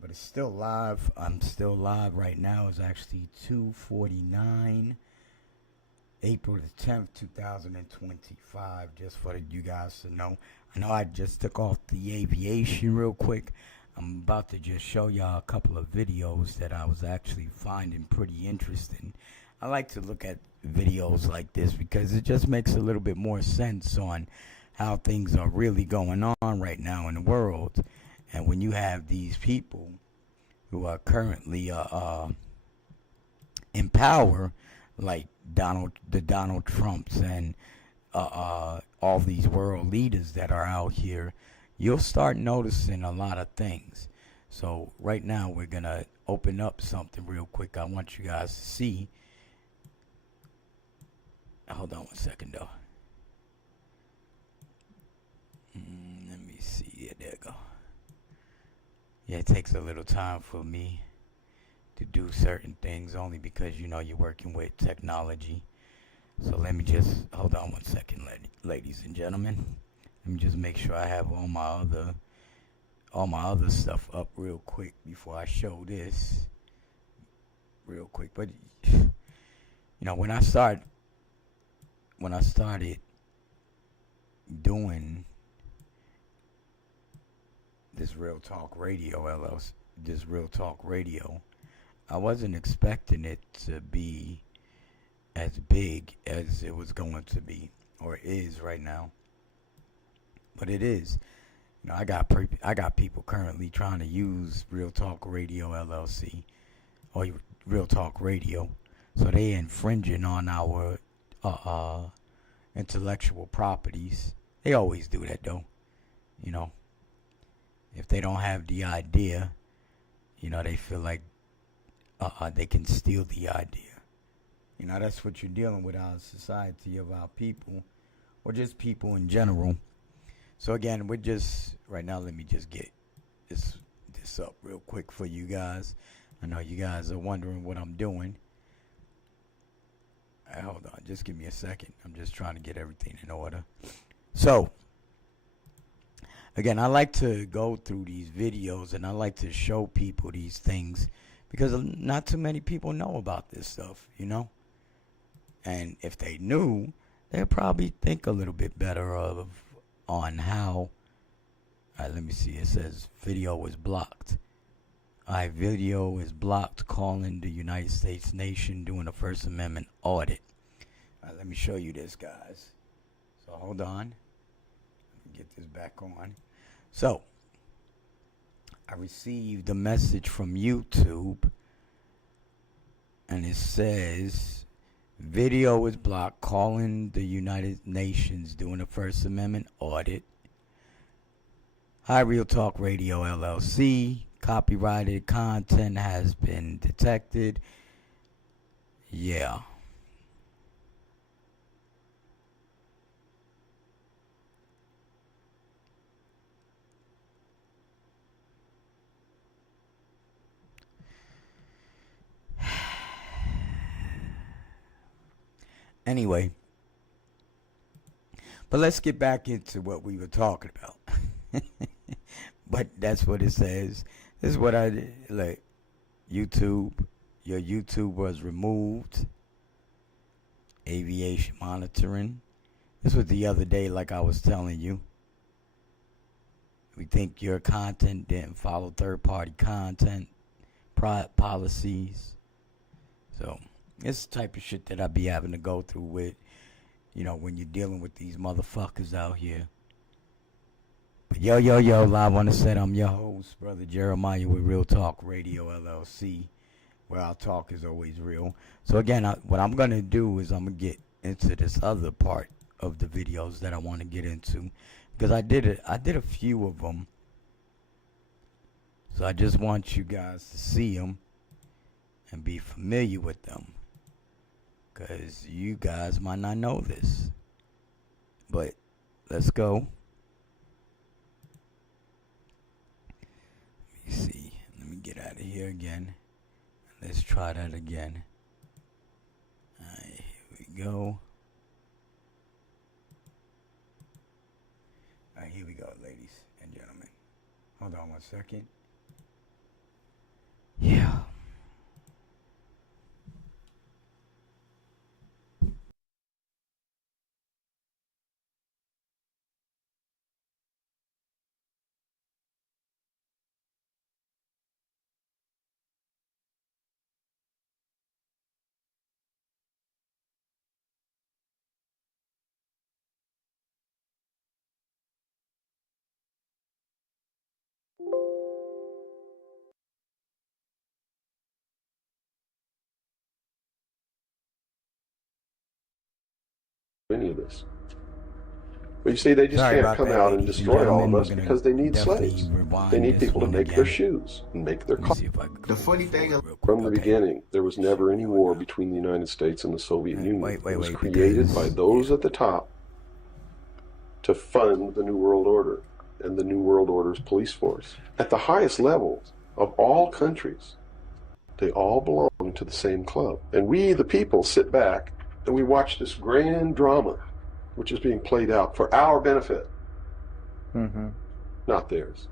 But it's still live. I'm still live right now. It's actually 2:49. April the 10th, 2025, just for you guys to know. I know I just took off the Aviation real quick. I'm about to just show y'all a couple of videos that I was actually finding pretty interesting. I like to look at videos like this because it just makes a little bit more sense on how things are really going on right now in the world. And when you have these people who are currently in power, like the Donald Trumps and all these world leaders that are out here, you'll start noticing a lot of things. So right now we're gonna open up something real quick. I want you guys to see. Hold on one second though. Let me see. Yeah, there you go. Yeah, it takes a little time for me to do certain things only because you're working with technology. So let me just hold on one second, ladies and gentlemen. Let me just make sure I have all my other stuff up real quick before I show this real quick. But when I started doing this Real Talk Radio LLC, this Real Talk Radio, I wasn't expecting it to be as big as it was going to be, or is right now. But it is. I got people currently trying to use Real Talk Radio LLC or Real Talk Radio, so they infringing on our intellectual properties. They always do that though. If they don't have the idea, they feel like they can steal the idea. That's what you're dealing with, our society, of our people, or just people in general. So again, we're just, right now, let me just get this up real quick for you guys. I know you guys are wondering what I'm doing. Hold on, just give me a second. I'm just trying to get everything in order. So, again, I like to go through these videos and I like to show people these things because not too many people know about this stuff, And if they knew, they'd probably think a little bit better on how. Let me see. It says video is blocked. Video is blocked. Calling the United States nation doing a First Amendment audit. Let me show you this, guys. So hold on. Let me get this back on. So I received a message from YouTube, and it says video is blocked. Calling the United Nations doing a First Amendment audit. Hi, Real Talk Radio LLC. Copyrighted content has been detected. Yeah. Anyway, but let's get back into what we were talking about. But that's what it says. This is what I did. Like, YouTube, your YouTube was removed. Aviation monitoring. This was the other day, like I was telling you. We think your content didn't follow third-party content policies. So It's the type of shit that I be having to go through with, you know, when you're dealing with these motherfuckers out here. But yo, live on the set, I'm your host, Brother Jeremiah with Real Talk Radio LLC, where our talk is always real. So again, what I'm going to do is I'm going to get into this other part of the videos that I want to get into, because I did a few of them. So I just want you guys to see them and be familiar with them, because you guys might not know this. But let's go. Let me see. Let me get out of here again. Let's try that again. Alright, here we go. Alright, here we go, ladies and gentlemen. Hold on one second. Yeah. Any of this. But you see, they just can't come out and destroy all of us because they need slaves. They need people to make their shoes and make their cars. The funny thing, From the beginning, there was never any war between the United States and the Soviet Union. It was created by those at the top to fund the New World Order and the New World Order's police force. At the highest levels of all countries, they all belong to the same club. And we, the people, sit back and we watch this grand drama, which is being played out for our benefit, not theirs.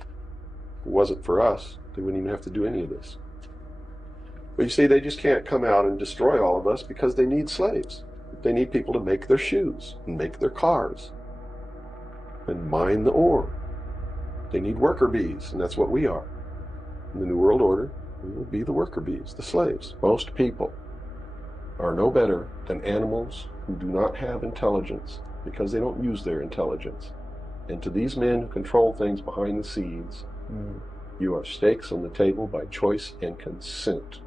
If it wasn't for us, they wouldn't even have to do any of this. But you see, they just can't come out and destroy all of us because they need slaves. They need people to make their shoes and make their cars and mine the ore. They need worker bees, and that's what we are. In the New World Order, we will be the worker bees, the slaves. Most people are no better than animals who do not have intelligence because they don't use their intelligence. And to these men who control things behind the scenes, you are stakes on the table by choice and consent,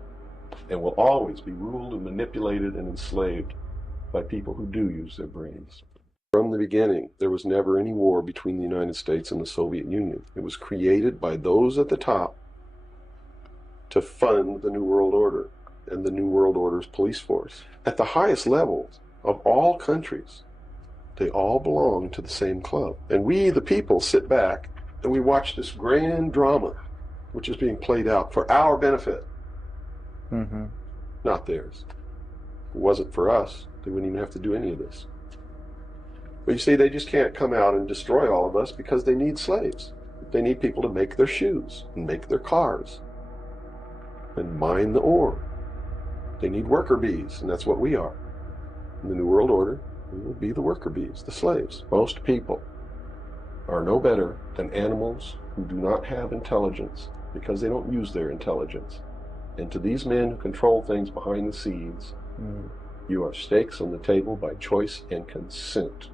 and will always be ruled and manipulated and enslaved by people who do use their brains. From the beginning, there was never any war between the United States and the Soviet Union. It was created by those at the top to fund the New World Order and the New World Order's police force. At the highest levels of all countries, they all belong to the same club. And we, the people, sit back and we watch this grand drama, which is being played out for our benefit, not theirs. If it wasn't for us, they wouldn't even have to do any of this. But you see, they just can't come out and destroy all of us because they need slaves. They need people to make their shoes and make their cars and mine the ore. They need worker bees, and that's what we are. In the New World Order, we will be the worker bees, the slaves. Most people are no better than animals who do not have intelligence because they don't use their intelligence. And to these men who control things behind the scenes, you are stakes on the table by choice and consent,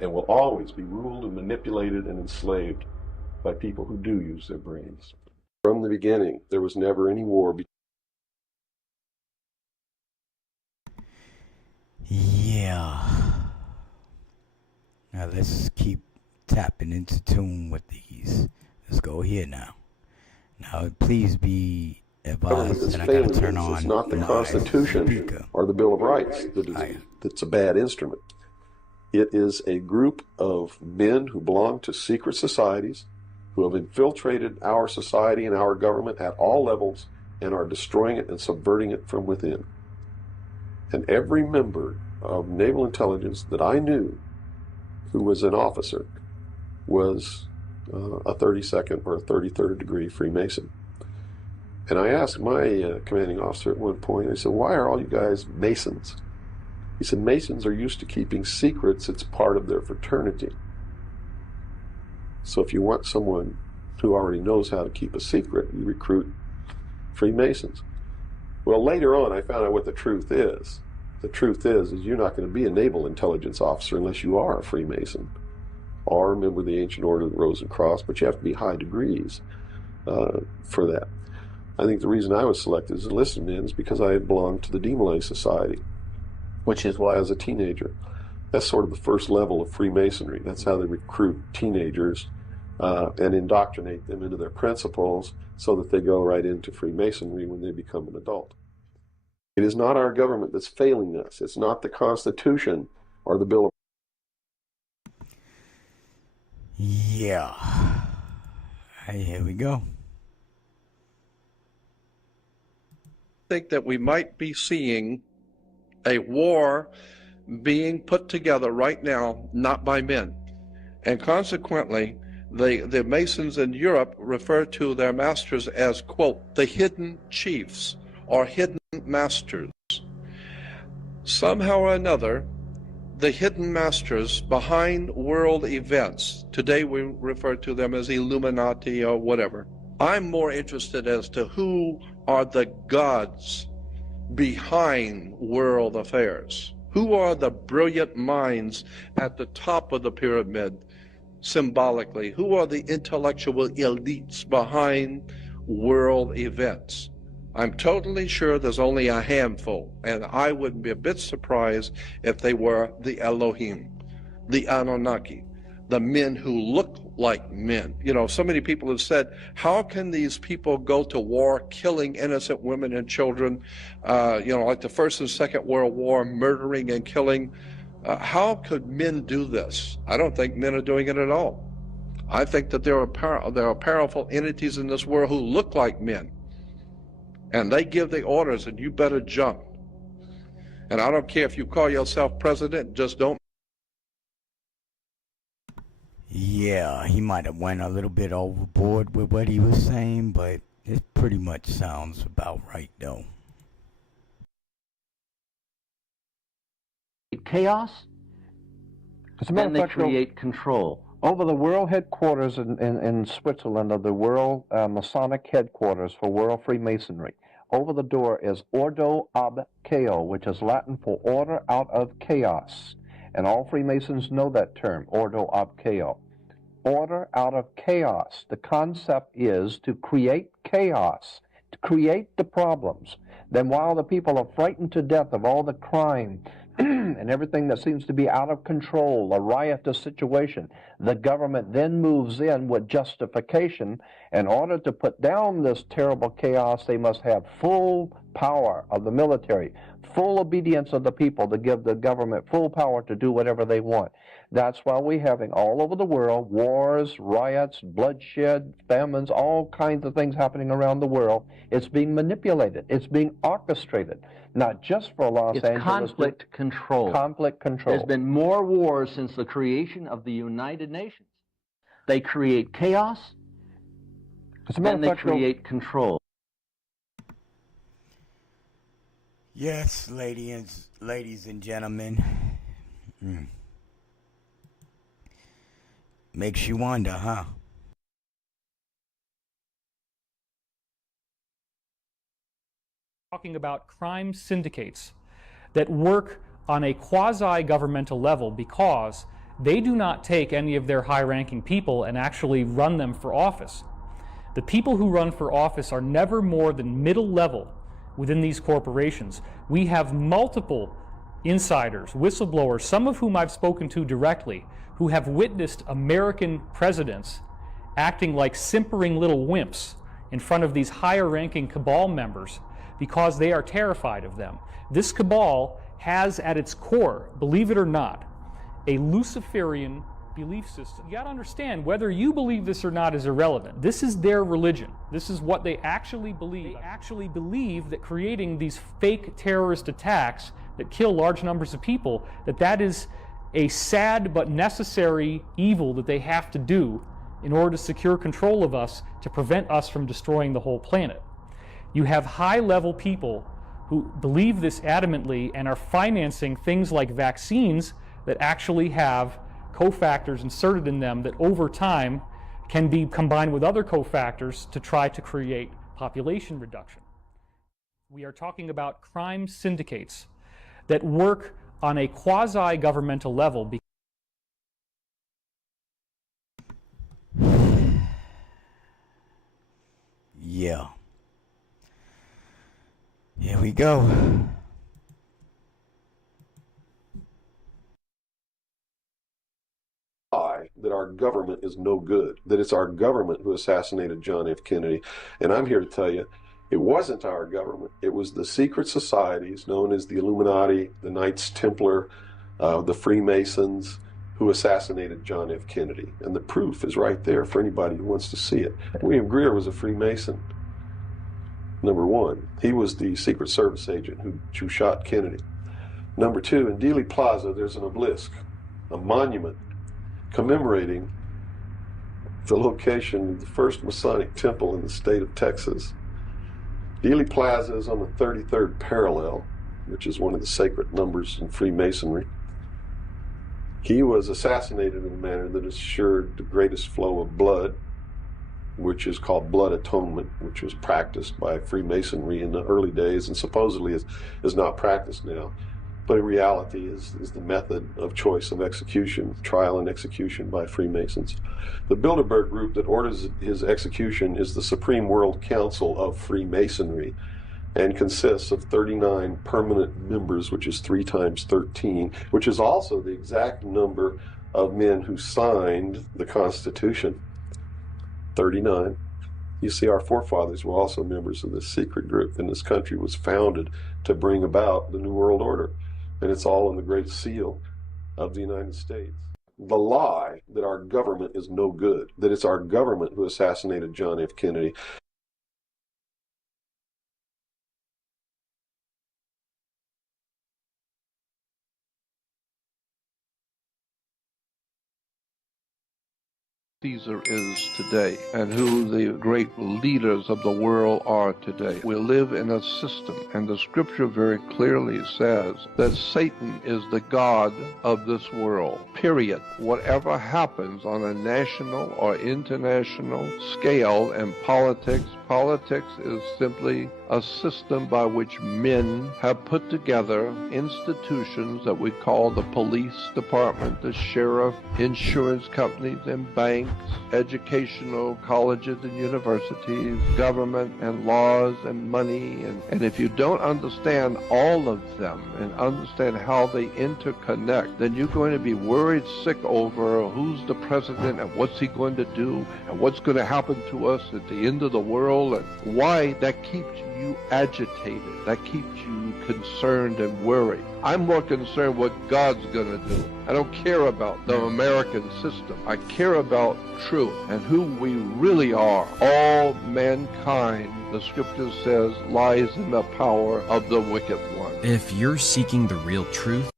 and will always be ruled and manipulated and enslaved by people who do use their brains. From the beginning, there was never any war between. Yeah. Now let's keep tapping into tune with these. Let's go here now. Now please be advised that I gotta turn on. It's not the Constitution speaker or the Bill of Rights that's a bad instrument. It is a group of men who belong to secret societies, who have infiltrated our society and our government at all levels and are destroying it and subverting it from within. And every member of naval intelligence that I knew who was an officer was a 32nd or a 33rd degree Freemason. And I asked my commanding officer at one point, I said, why are all you guys Masons? He said, Masons are used to keeping secrets. It's part of their fraternity. So if you want someone who already knows how to keep a secret, you recruit Freemasons. Well, later on, I found out what the truth is. The truth is you're not going to be a naval intelligence officer unless you are a Freemason or a member of the Ancient Order of the Rose and Cross, but you have to be high degrees for that. I think the reason I was selected as a enlisted man is because I had belonged to the Demolay Society, which is why as a teenager. That's sort of the first level of Freemasonry. That's how they recruit teenagers and indoctrinate them into their principles so that they go right into Freemasonry when they become an adult. It is not our government that's failing us. It's not the Constitution or the Bill of Yeah. Hey, here we go. I think that we might be seeing a war being put together right now, not by men. And consequently, the Masons in Europe refer to their masters as, quote, the hidden chiefs or hidden masters. Somehow or another, the hidden masters behind world events, today we refer to them as Illuminati or whatever. I'm more interested as to who are the gods behind world affairs. Who are the brilliant minds at the top of the pyramid, symbolically? Who are the intellectual elites behind world events? I'm totally sure there's only a handful, and I wouldn't be a bit surprised if they were the Elohim, the Anunnaki, the men who look like men. You know, so many people have said, how can these people go to war killing innocent women and children, like the First and Second World War, murdering and killing? How could men do this? I don't think men are doing it at all. I think that there are powerful entities in this world who look like men, and they give the orders, and you better jump. And I don't care if you call yourself president, just don't. Yeah, he might have went a little bit overboard with what he was saying, but it pretty much sounds about right, though. Chaos, and they create control. Over the world headquarters in Switzerland of the World Masonic Headquarters for World Freemasonry, over the door is Ordo ab Chao, which is Latin for order out of chaos. And all Freemasons know that term, Ordo ab Chao. Order out of chaos. The concept is to create chaos, to create the problems. Then while the people are frightened to death of all the crime and everything that seems to be out of control, a riotous situation, the government then moves in with justification. In order to put down this terrible chaos, they must have full power of the military, full obedience of the people to give the government full power to do whatever they want. That's why we're having all over the world wars, riots, bloodshed, famines, all kinds of things happening around the world. It's being manipulated. It's being orchestrated, not just for Los Angeles. It's conflict control. Conflict control. There's been more wars since the creation of the United Nations. They create chaos, and they create control. Yes, ladies and gentlemen. Makes you wonder, huh? Talking about crime syndicates that work on a quasi-governmental level because they do not take any of their high-ranking people and actually run them for office. The people who run for office are never more than middle level within these corporations. We have multiple insiders, whistleblowers, some of whom I've spoken to directly, who have witnessed American presidents acting like simpering little wimps in front of these higher-ranking cabal members because they are terrified of them. This cabal has at its core, believe it or not, a Luciferian belief system. You got to understand, whether you believe this or not is irrelevant. This is their religion. This is what they actually believe. They actually believe that creating these fake terrorist attacks that kill large numbers of people, that is a sad but necessary evil that they have to do in order to secure control of us, to prevent us from destroying the whole planet. You have high-level people who believe this adamantly and are financing things like vaccines that actually have cofactors inserted in them that over time can be combined with other cofactors to try to create population reduction. We are talking about crime syndicates that work on a quasi-governmental level. Yeah. Here we go. That our government is no good, that it's our government who assassinated John F. Kennedy. And I'm here to tell you, it wasn't our government. It was the secret societies known as the Illuminati, the Knights Templar, the Freemasons, who assassinated John F. Kennedy. And the proof is right there for anybody who wants to see it. William Greer was a Freemason, number one. He was the Secret Service agent who shot Kennedy. Number two, in Dealey Plaza, there's an obelisk, a monument commemorating the location of the first Masonic temple in the state of Texas. Dealey Plaza is on the 33rd parallel, which is one of the sacred numbers in Freemasonry. He was assassinated in a manner that assured the greatest flow of blood, which is called blood atonement, which was practiced by Freemasonry in the early days and supposedly is not practiced now. But in reality is the method of choice of execution, trial and execution by Freemasons. The Bilderberg group that orders his execution is the Supreme World Council of Freemasonry and consists of 39 permanent members, which is 3 times 13, which is also the exact number of men who signed the Constitution, 39. You see, our forefathers were also members of this secret group, and this country was founded to bring about the New World Order. And it's all in the Great Seal of the United States. The lie that our government is no good, that it's our government who assassinated John F. Kennedy. Caesar is today and who the great leaders of the world are today. We live in a system, and the scripture very clearly says that Satan is the god of this world, period. Whatever happens on a national or international scale in politics is simply a system by which men have put together institutions that we call the police department, the sheriff, insurance companies and banks, educational colleges and universities, government and laws and money. And if you don't understand all of them and understand how they interconnect, then you're going to be worried sick over who's the president and what's he going to do and what's going to happen to us at the end of the world, and why that keeps you agitated, that keeps you concerned and worried. I'm more concerned what God's going to do. I don't care about the American system. I care about truth and who we really are. All mankind, the scripture says, lies in the power of the wicked one. If you're seeking the real truth,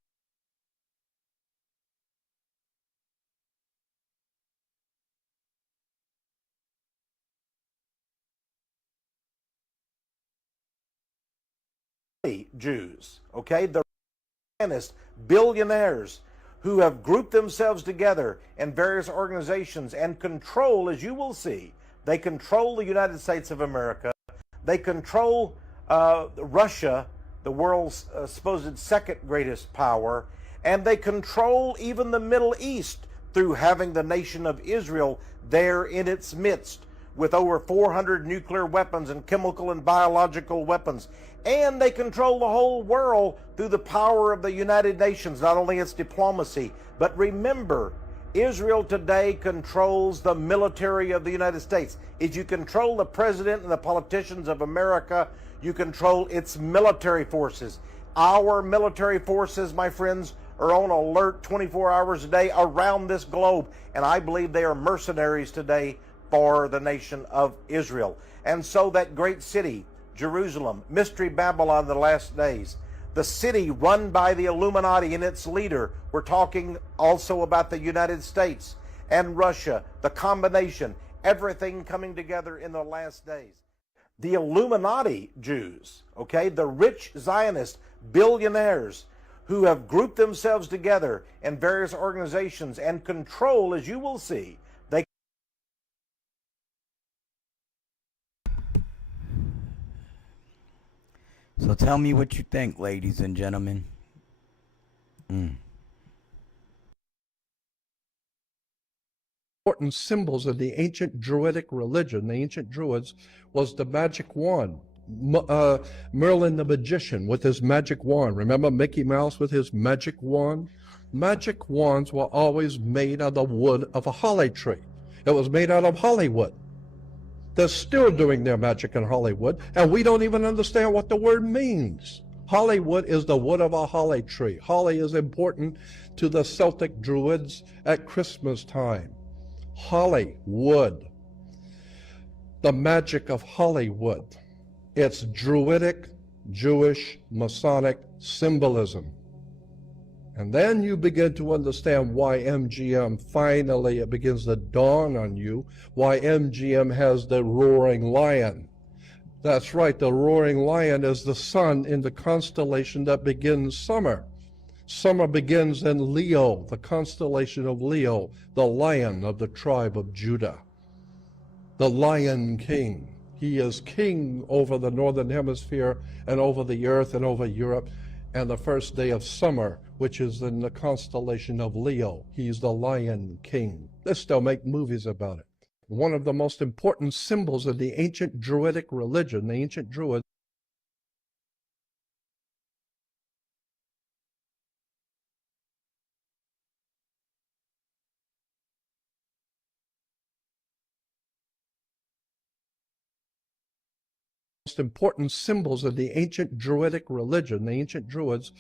Jews, okay? The Zionist billionaires who have grouped themselves together in various organizations and control, as you will see, they control the United States of America, they control Russia, the world's supposed second greatest power, and they control even the Middle East through having the nation of Israel there in its midst with over 400 nuclear weapons and chemical and biological weapons. And they control the whole world through the power of the United Nations, not only its diplomacy. But remember, Israel today controls the military of the United States. If you control the president and the politicians of America, you control its military forces. Our military forces, my friends, are on alert 24 hours a day around this globe. And I believe they are mercenaries today for the nation of Israel. And so that great city, Jerusalem, Mystery Babylon, the last days, the city run by the Illuminati and its leader. We're talking also about the United States and Russia, the combination, everything coming together in the last days. The Illuminati Jews, okay, the rich Zionist billionaires who have grouped themselves together in various organizations and control, as you will see, So tell me what you think, ladies and gentlemen. Important symbols of the ancient Druidic religion, the ancient Druids, was the magic wand. Merlin the magician with his magic wand. Remember Mickey Mouse with his magic wand? Magic wands were always made out of the wood of a holly tree. It was made out of Hollywood. They're still doing their magic in Hollywood, and we don't even understand what the word means. Hollywood is the wood of a holly tree. Holly is important to the Celtic Druids at Christmas time. Hollywood. The magic of Hollywood. It's Druidic, Jewish, Masonic symbolism. And then you begin to understand why MGM, finally it begins to dawn on you, why MGM has the roaring lion. That's right, the roaring lion is the sun in the constellation that begins summer. Summer begins in Leo, the constellation of Leo, the lion of the tribe of Judah. The Lion King. He is king over the northern hemisphere and over the earth and over Europe. And the first day of summer, which is in the constellation of Leo, he's the Lion King. They still make movies about it. One of the most important symbols of the ancient Druidic religion, the ancient Druids, most important symbols of the ancient Druidic religion, the ancient Druids,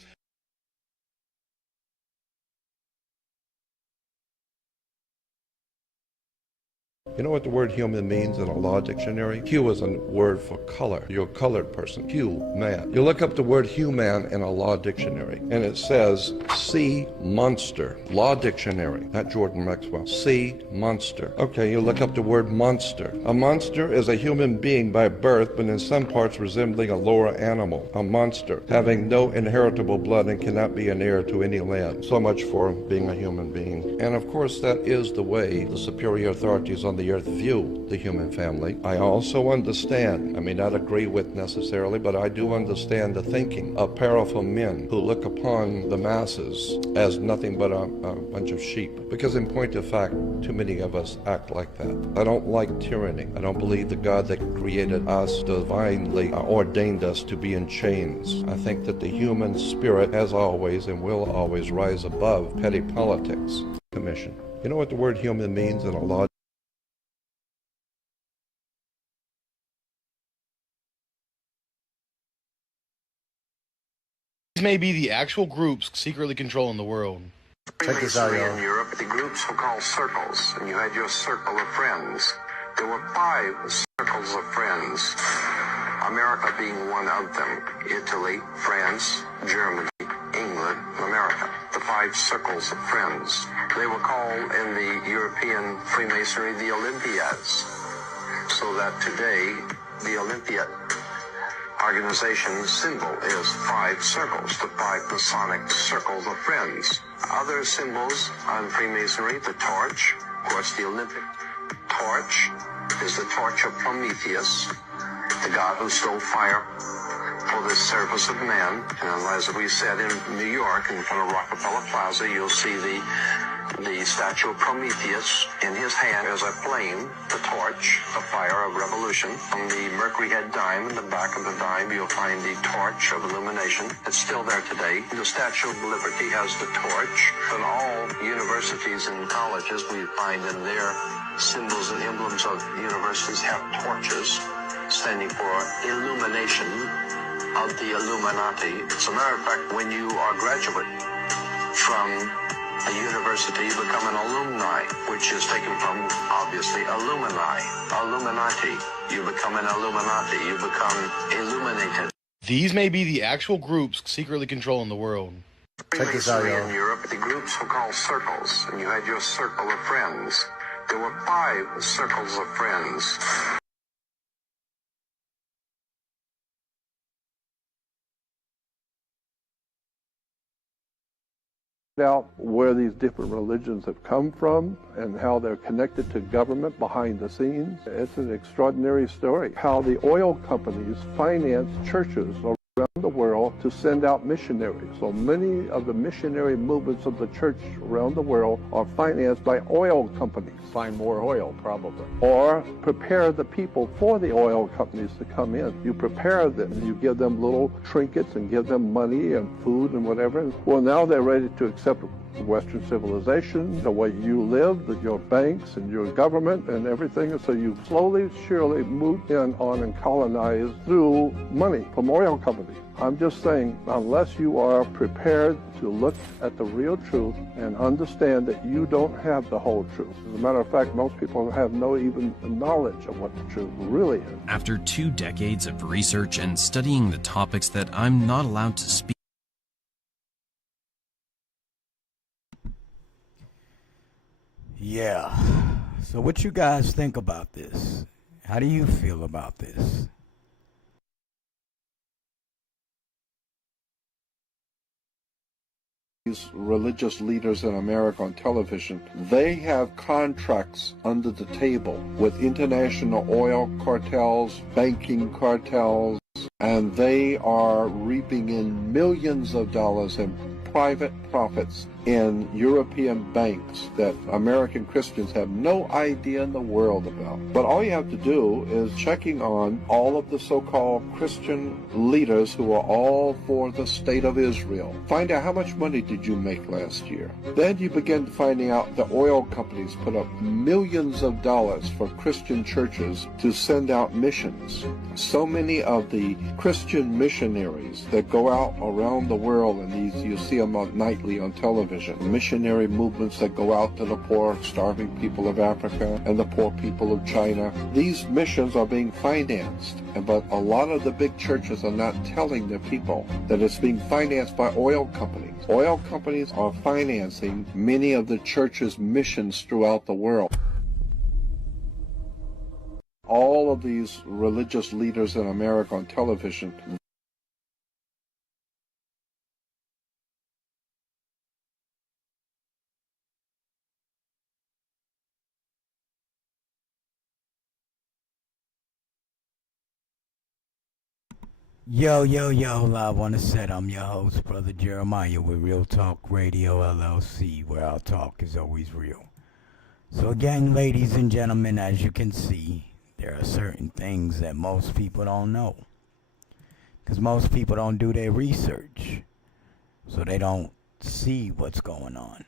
you know what the word human means in a law dictionary? Hue is a word for color. You're a colored person. Hue, man. You look up the word human in a law dictionary, and it says, sea monster. Law dictionary, not Jordan Maxwell. Sea monster. Okay, you look up the word monster. A monster is a human being by birth, but in some parts resembling a lower animal. A monster, having no inheritable blood and cannot be an heir to any land. So much for being a human being. And of course, that is the way the superior authorities on the earth view the human family. I also understand, I may not agree with necessarily, but I do understand the thinking of powerful men who look upon the masses as nothing but a bunch of sheep. Because in point of fact, too many of us act like that. I don't like tyranny. I don't believe the God that created us divinely ordained us to be in chains. I think that the human spirit has always and will always rise above petty politics. Commission. You know what the word human means in a law? These may be the actual groups secretly controlling the world. Check this out, y'all. In Europe, the groups were called circles, and you had your circle of friends. There were 5 circles of friends, America being one of them. Italy, France, Germany, England, America. The 5 circles of friends. They were called in the European Freemasonry the Olympiads. So that today, the Olympiad organization symbol is 5 circles, the 5 Masonic circles of friends. Other symbols on Freemasonry, the torch. Of course, the Olympic torch is the torch of Prometheus, the god who stole fire for the service of man. And as we said in New York, in front of Rockefeller Plaza, you'll see the statue of Prometheus. In his hand is a flame, the torch, the fire of revolution. On the Mercury head dime, in the back of the dime, you'll find the torch of illumination. It's still there today. The Statue of Liberty has the torch. In all universities and colleges, we find in their symbols and emblems of universities have torches standing for illumination of the Illuminati. As a matter of fact, when you are a graduate from a university, you become an alumni, which is taken from, obviously, Illumini, Illuminati. You become an Illuminati. You become illuminated. These may be the actual groups secretly controlling the world. Check this out, y'all. In Europe, the groups were called circles, and you had your circle of friends. There were 5 circles of friends. Out where these different religions have come from and how they're connected to government behind the scenes. It's an extraordinary story how the oil companies finance churches around the world to send out missionaries. So many of the missionary movements of the church around the world are financed by oil companies. Find more oil, probably. Or prepare the people for the oil companies to come in. You prepare them. You give them little trinkets and give them money and food and whatever. Well, now they're ready to accept Western civilization, the way you live, your banks and your government and everything. So you slowly, surely move in on and colonize through money from oil companies. I'm just saying, unless you are prepared to look at the real truth and understand that you don't have the whole truth. As a matter of fact, most people have no even knowledge of what the truth really is. After 2 decades of research and studying the topics that I'm not allowed to speak. Yeah. So what you guys think about this? How do you feel about this? These religious leaders in America on television, they have contracts under the table with international oil cartels, banking cartels, and they are reaping in millions of dollars in private profits in European banks that American Christians have no idea in the world about. But all you have to do is checking on all of the so-called Christian leaders who are all for the state of Israel. Find out how much money did you make last year. Then you begin finding out the oil companies put up millions of dollars for Christian churches to send out missions. So many of the Christian missionaries that go out around the world, and these you see them nightly on television, missionary movements that go out to the poor, starving people of Africa and the poor people of China. These missions are being financed, but a lot of the big churches are not telling their people that it's being financed by oil companies. Oil companies are financing many of the church's missions throughout the world. All of these religious leaders in America on television, Yo, I want to say I'm your host, Brother Jeremiah, with Real Talk Radio LLC, where our talk is always real. So again, ladies and gentlemen, as you can see, there are certain things that most people don't know. Because most people don't do their research. So they don't see what's going on.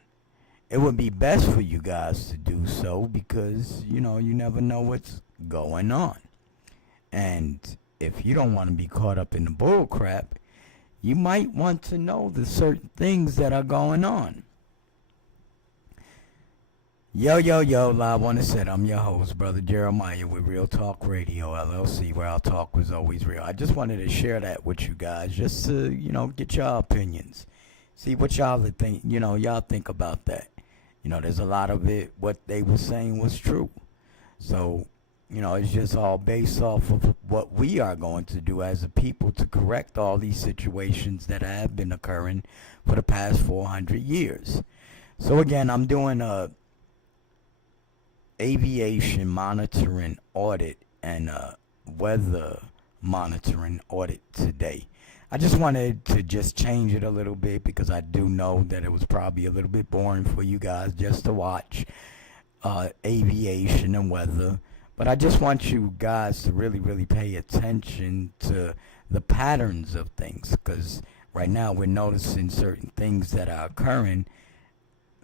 It would be best for you guys to do so because, you never know what's going on. And if you don't want to be caught up in the bull crap, you might want to know the certain things that are going on. Yo, I want to say I'm your host, Brother Jeremiah, with Real Talk Radio LLC, where our talk was always real. I just wanted to share that with you guys, just to, get your opinions. See what y'all think, y'all think about that. There's a lot of it, what they were saying was true. So, it's just all based off of what we are going to do as a people to correct all these situations that have been occurring for the past 400 years. So again, I'm doing a aviation monitoring audit and a weather monitoring audit today. I just wanted to just change it a little bit because I do know that it was probably a little bit boring for you guys just to watch aviation and weather. But I just want you guys to really, really pay attention to the patterns of things, because right now we're noticing certain things that are occurring.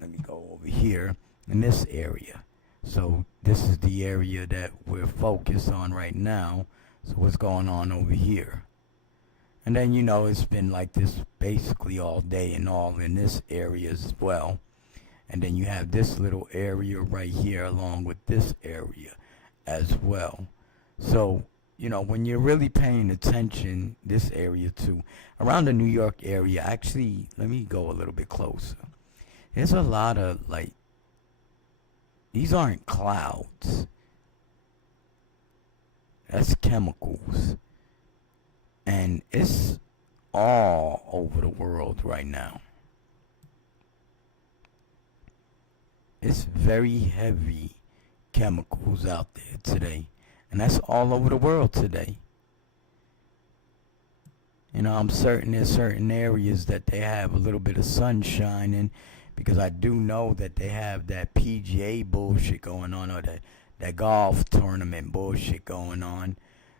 Let me go over here in this area. So this is the area that we're focused on right now. So what's going on over here? And then, it's been like this basically all day and all in this area as well. And then you have this little area right here along with this area as well. So, when you're really paying attention, this area too, around the New York area, actually, let me go a little bit closer. There's a lot of, these aren't clouds. That's chemicals. And it's all over the world right now. It's very heavy chemicals out there today, and that's all over the world today. You know, I'm certain there's certain areas that they have a little bit of sunshine in, because I do know that they have that PGA bullshit going on, or that golf tournament bullshit going on.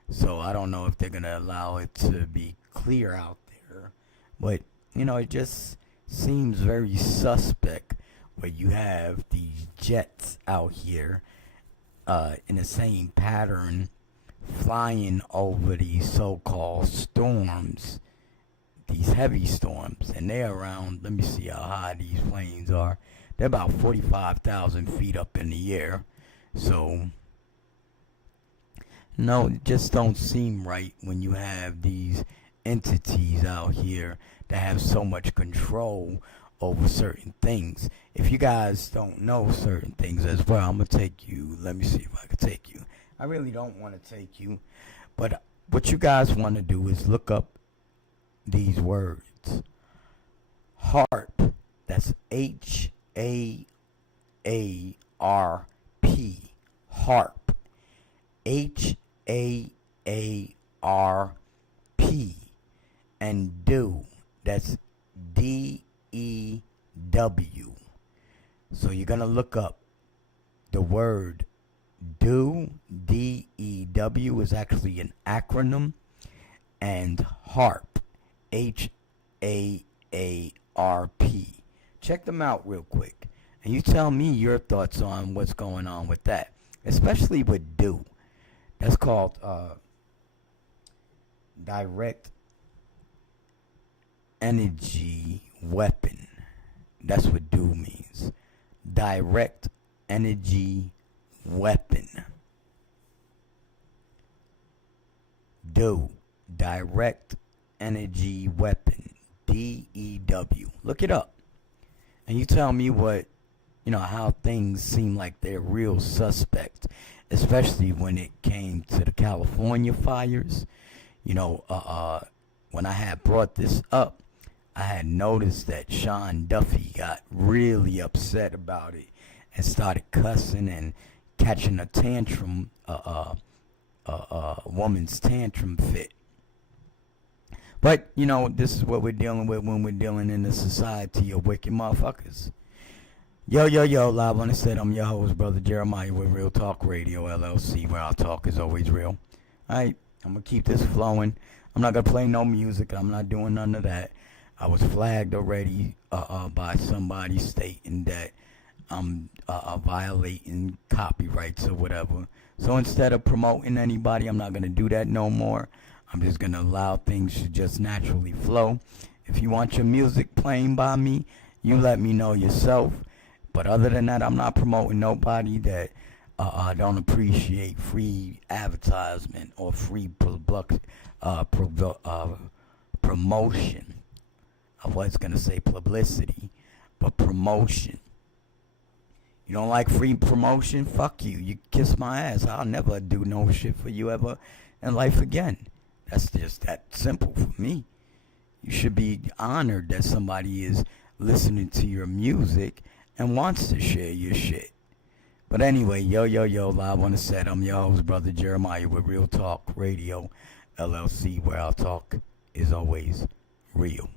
So I don't know if they're going to allow it to be clear out there. But, you know, it just seems very suspect where you have these jets out here in the same pattern flying over these so-called storms, these heavy storms, and they're around, let me see how high these planes are. They're about 45,000 feet up in the air. So, no, it just don't seem right when you have these entities out here that have so much control over certain things. If you guys don't know certain things as well, I'm going to take you, let me see if I can take you. I really don't want to take you, but what you guys want to do is look up these words. HAARP, that's HAARP, HAARP, HAARP, and DEW, that's DEW. So you're going to look up the word DEW, DEW is actually an acronym, and HAARP, HAARP. Check them out real quick, and you tell me your thoughts on what's going on with that, especially with DEW. That's called Direct Energy Weapon. That's what DEW means. Direct Energy Weapon. DEW, Direct Energy Weapon, DEW. Look it up, and you tell me what, you know, how things seem like they're real suspect, especially when it came to the California fires. You know, when I had brought this up, I had noticed that Sean Duffy got really upset about it and started cussing and catching a tantrum, woman's tantrum fit. But, you know, this is what we're dealing with when we're dealing in a society of wicked motherfuckers. Yo, live on the set. I'm your host, Brother Jeremiah, with Real Talk Radio, LLC, where our talk is always real. Alright, I'm going to keep this flowing. I'm not going to play no music. I'm not doing none of that. I was flagged already by somebody stating that I'm violating copyrights or whatever. So instead of promoting anybody, I'm not going to do that no more. I'm just going to allow things to just naturally flow. If you want your music playing by me, you let me know yourself. But other than that, I'm not promoting nobody that don't appreciate free advertisement or free promotion. I was going to say publicity, but promotion. You don't like free promotion? Fuck you. You kiss my ass. I'll never do no shit for you ever in life again. That's just that simple for me. You should be honored that somebody is listening to your music and wants to share your shit. But anyway, yo, live on the set. I'm your host, Brother Jeremiah, with Real Talk Radio, LLC, where our talk is always real.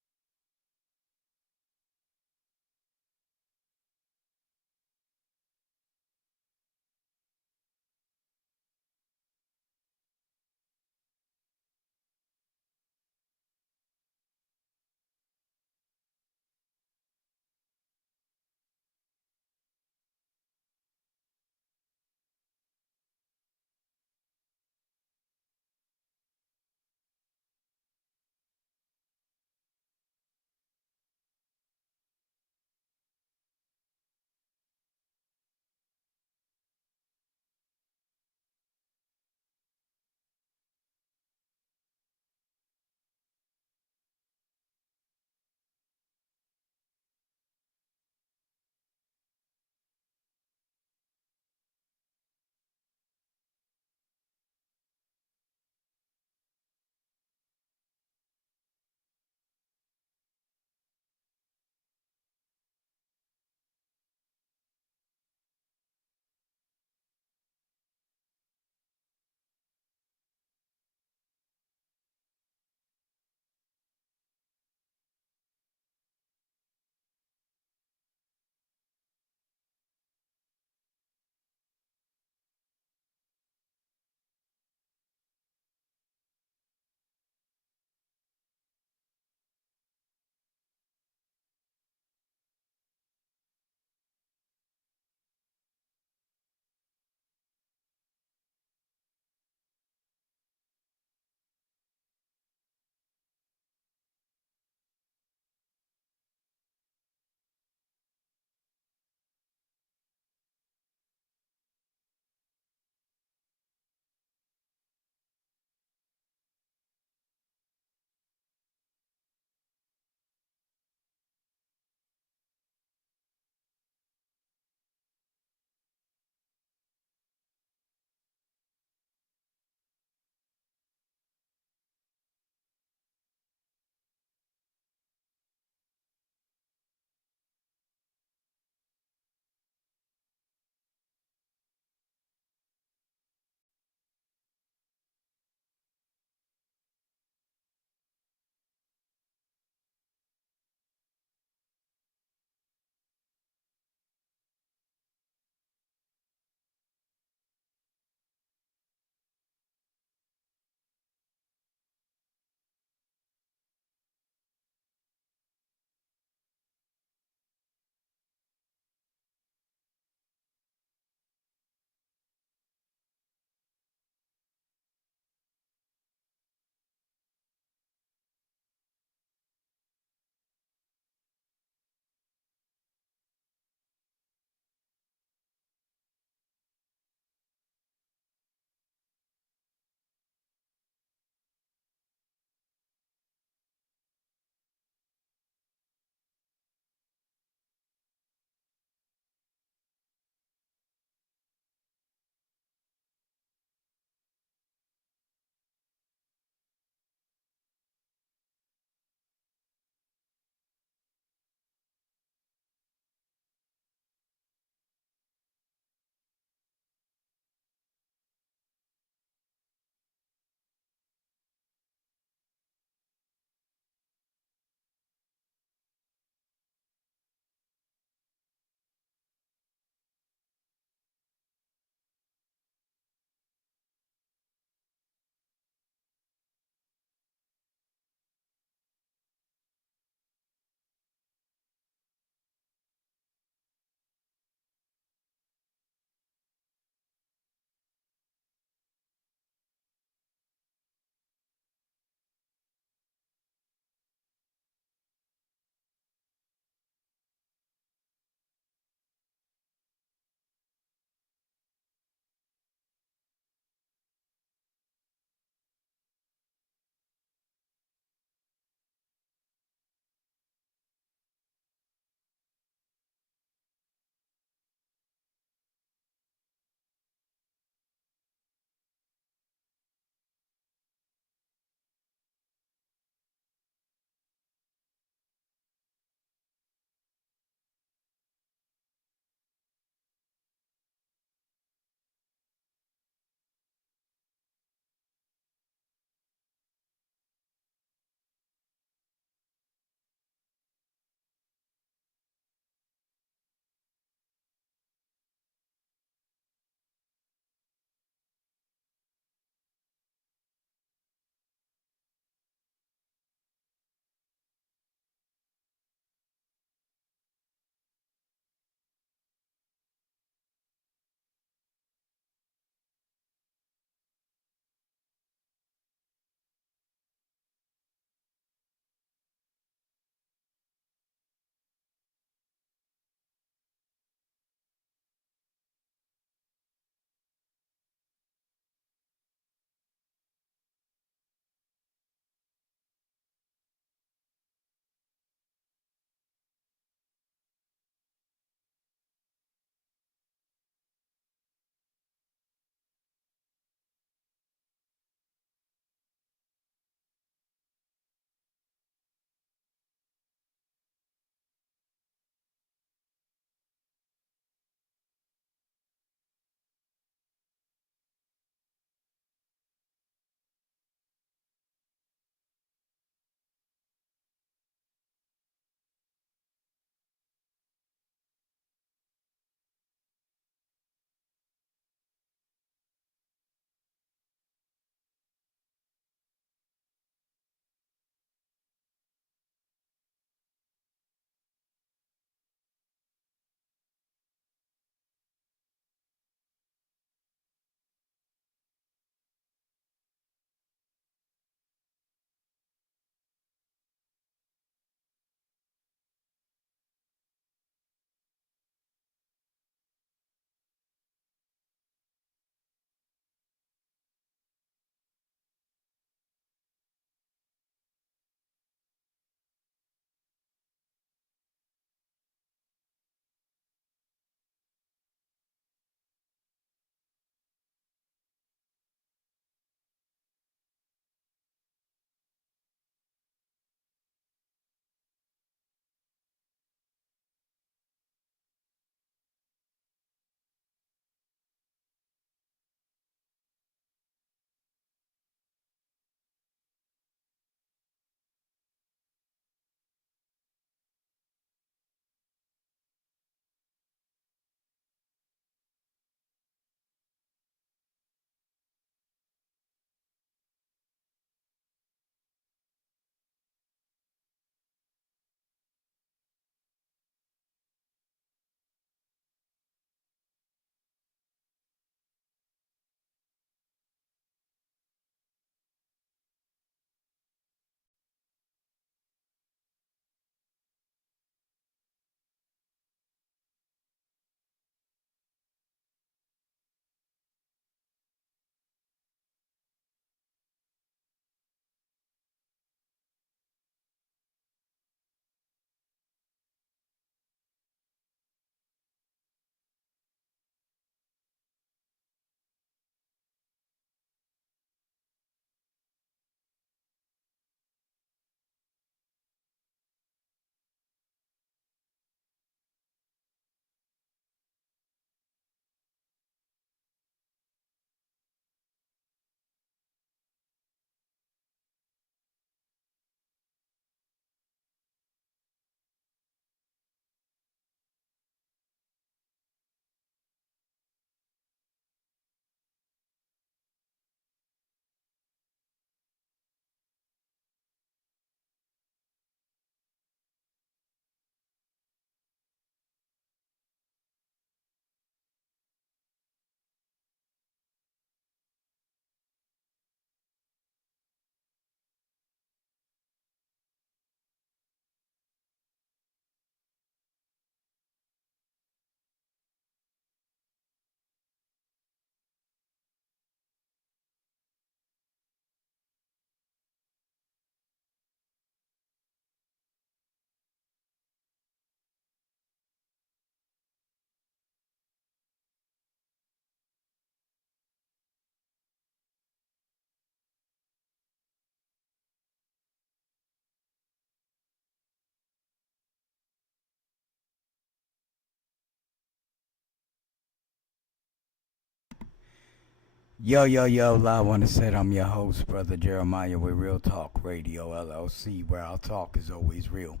Yo, I want to say I'm your host, Brother Jeremiah, with Real Talk Radio LLC, where our talk is always real.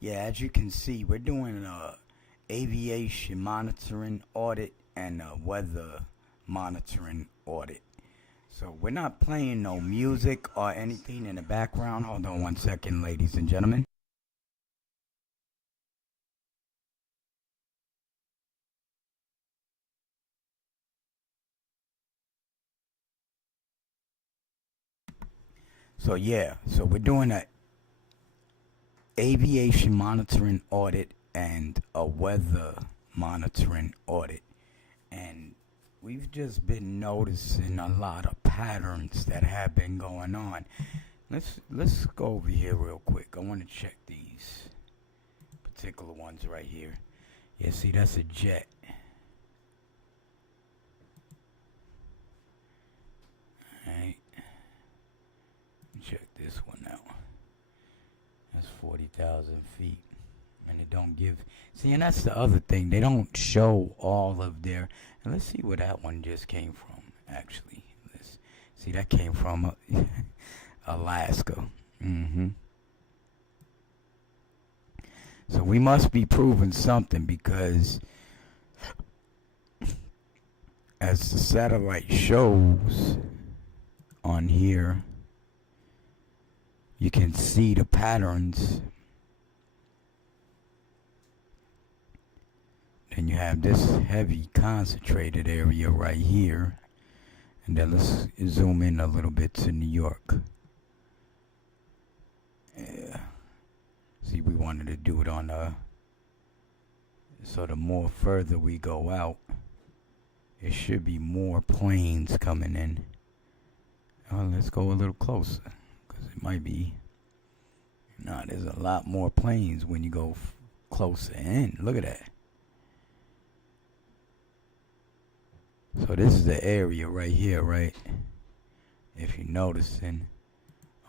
Yeah, as you can see, we're doing aviation monitoring audit and weather monitoring audit. So we're not playing no music or anything in the background. Hold on 1 second, ladies and gentlemen. So yeah, so we're doing a aviation monitoring audit and a weather monitoring audit. And we've just been noticing a lot of patterns that have been going on. Let's go over here real quick. I want to check these particular ones right here. Yeah, see, that's a jet. Alright. Check this one out. That's 40,000 feet. And it don't give... See, and that's the other thing. They don't show all of their... And let's see where that one just came from, actually. Let's see, that came from Alaska. So we must be proving something, because as the satellite shows on here, you can see the patterns. Then you have this heavy concentrated area right here. And then let's zoom in a little bit to New York. Yeah. See, we wanted to do it on so the more further we go out, there should be more planes coming in. Oh, let's go a little closer, because it might be... No, there's a lot more planes when you go closer in. Look at that. So this is the area right here, right? If you're noticing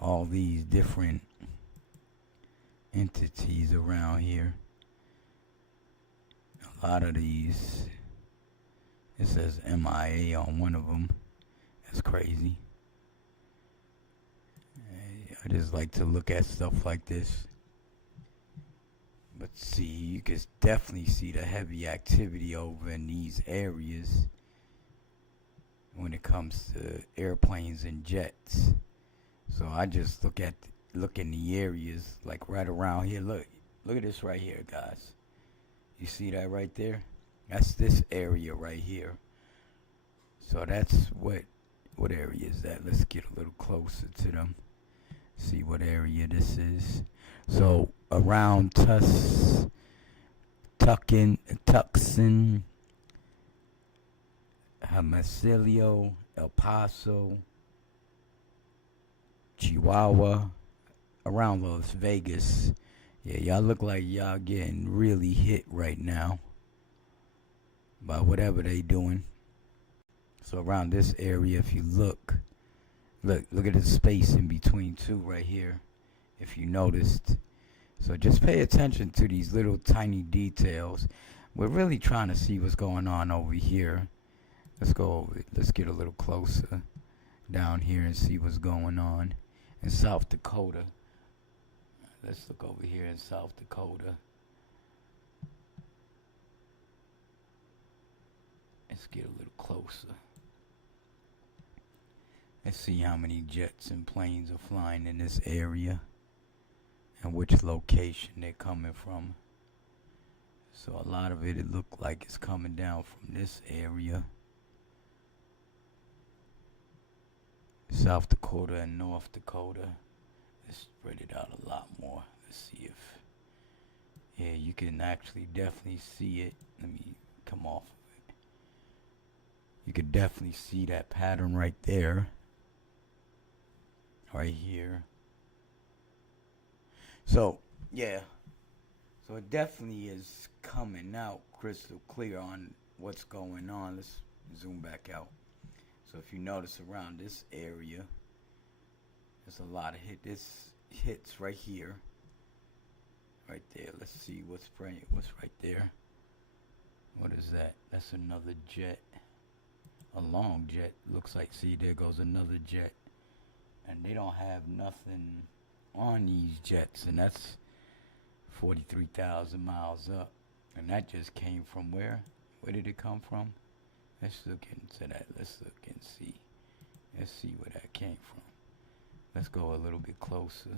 all these different entities around here. A lot of these, it says MIA on one of them. That's crazy. I just like to look at stuff like this. But see, you can definitely see the heavy activity over in these areas when it comes to airplanes and jets. So I just look in the areas like right around here. Look at this right here, guys. You see that right there? That's this area right here. So that's what area is that? Let's get a little closer to them. See what area this is. So around Tucson, Hermosillo, El Paso, Chihuahua, around Las Vegas. Yeah, y'all look like y'all getting really hit right now by whatever they doing. So around this area, if you look at the space in between two right here, if you noticed. So just pay attention to these little tiny details. We're really trying to see what's going on over here. Let's get a little closer down here and see what's going on in South Dakota. Let's look over here in South Dakota. Let's get a little closer. Let's see how many jets and planes are flying in this area and which location they're coming from. So a lot of it looked like it's coming down from this area. South Dakota and North Dakota. Let's spread it out a lot more. Let's see if... Yeah, you can actually definitely see it. Let me come off of it. You could definitely see that pattern right there. Right here. So, yeah. So it definitely is coming out crystal clear on what's going on. Let's zoom back out. So if you notice around this area, there's a lot of hits right here. Right there. Let's see what's right there. What is that? That's another jet. a long jet. Looks like, see, there goes another jet. And they don't have nothing on these jets, and that's 43,000 miles up. And that just came from where? Where did it come from? Let's look into that. Let's look and see. Let's see where that came from. Let's go a little bit closer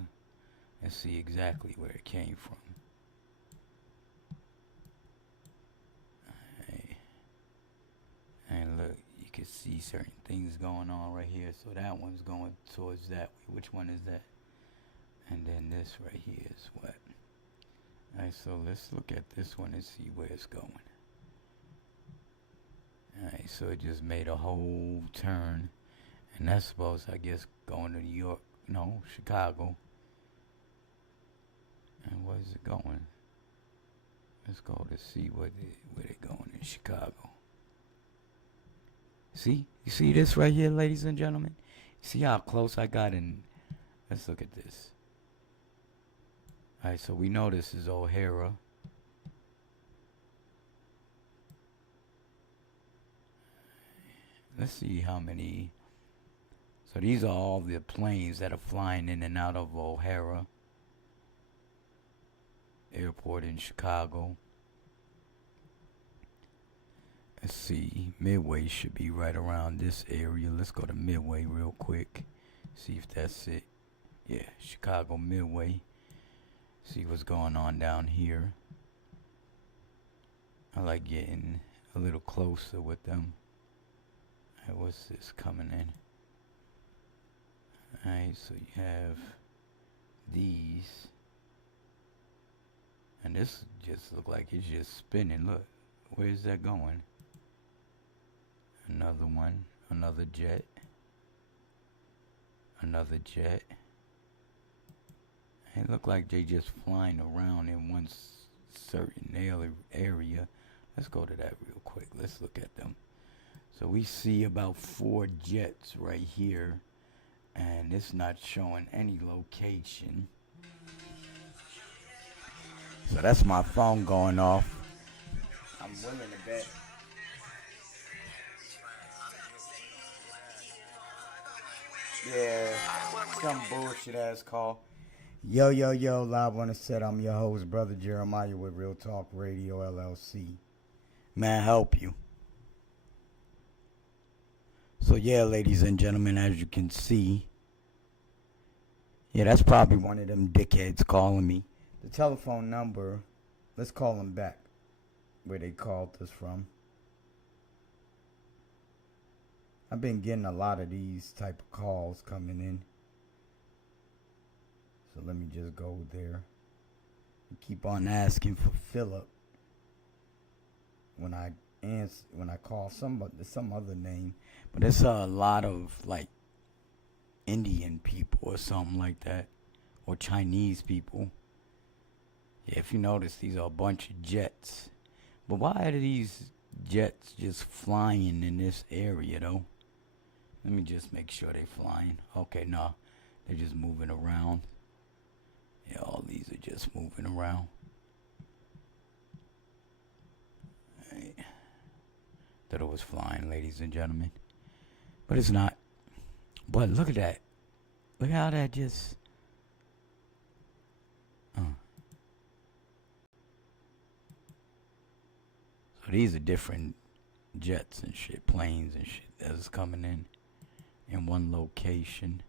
and see exactly where it came from. Alright. And look, you can see certain things going on right here. So that one's going towards that way. Which one is that? And then this right here is what? Alright, so let's look at this one and see where it's going. Alright, so it just made a whole turn. And that's supposed, I guess, going to New York. No, Chicago. And where is it going? Let's go to see where they're going in Chicago. See? You see this right here, ladies and gentlemen? See how close I got in? Let's look at this. Alright, so we know this is O'Hara. Let's see how many. So these are all the planes that are flying in and out of O'Hara Airport in Chicago. Let's see, Midway should be right around this area. Let's go to Midway real quick. See if that's it. Yeah, Chicago Midway. See what's going on down here. I like getting a little closer with them. Alright, what's this coming in? Alright, so you have these. And this just look like it's just spinning. Look, where is that going? Another one, another jet. Another jet. It look like they just flying around in one certain area. Let's go to that real quick. Let's look at them. So we see about 4 jets right here, and it's not showing any location. So that's my phone going off. I'm willing to bet. Yeah, some bullshit ass call. Yo, live on the set. I'm your host, Brother Jeremiah with Real Talk Radio LLC. May I help you? So yeah, ladies and gentlemen, as you can see, yeah, that's probably one of them dickheads calling me. The telephone number, let's call them back where they called us from. I've been getting a lot of these type of calls coming in. So let me just go there. Keep on asking for Philip when I answer, when I call some other name. But it's a lot of like Indian people or something like that, or Chinese people. Yeah, if you notice, these are a bunch of jets. But why are these jets just flying in this area though? Let me just make sure they're flying. Okay, no, they're just moving around. Yeah, all these are just moving around. Right. Thought it was flying, ladies and gentlemen. But it's not. But look at that. Look how that just... So these are different jets and shit, planes and shit that's coming in one location.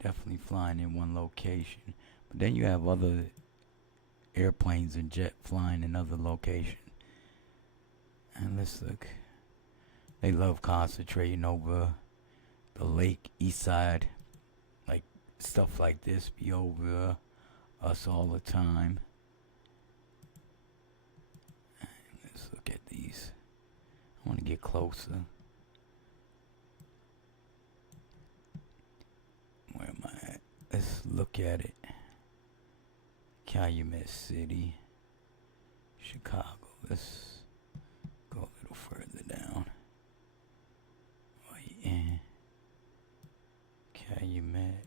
Definitely flying in one location. But then you have other airplanes and jet flying in other locations. And let's look. They love concentrating over the lake, east side. Like stuff like this be over us all the time. Let's look at these. I want to get closer. Where am I at? Let's look at it. Calumet City, Chicago. Let's go a little further down. Right in Calumet.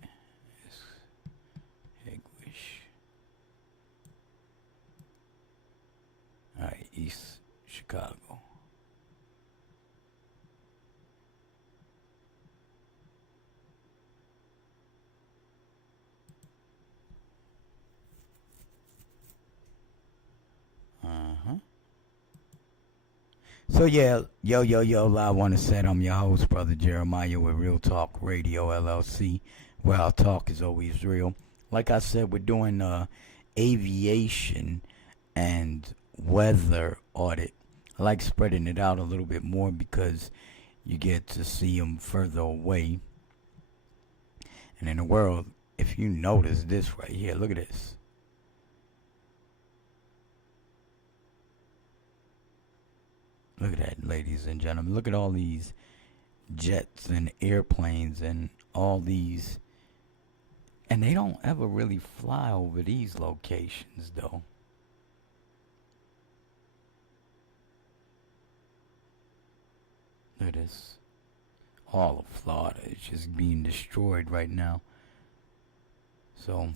Hegwish. Alright, East Chicago. So yeah, yo, I want to say I'm your host, Brother Jeremiah with Real Talk Radio LLC, where our talk is always real. Like I said, we're doing aviation and weather audit. I like spreading it out a little bit more because you get to see them further away. And in the world, if you notice this right here, look at this. Look at that, ladies and gentlemen. Look at all these jets and airplanes and all these. And they don't ever really fly over these locations, though. Look at this. All of Florida is just being destroyed right now. So,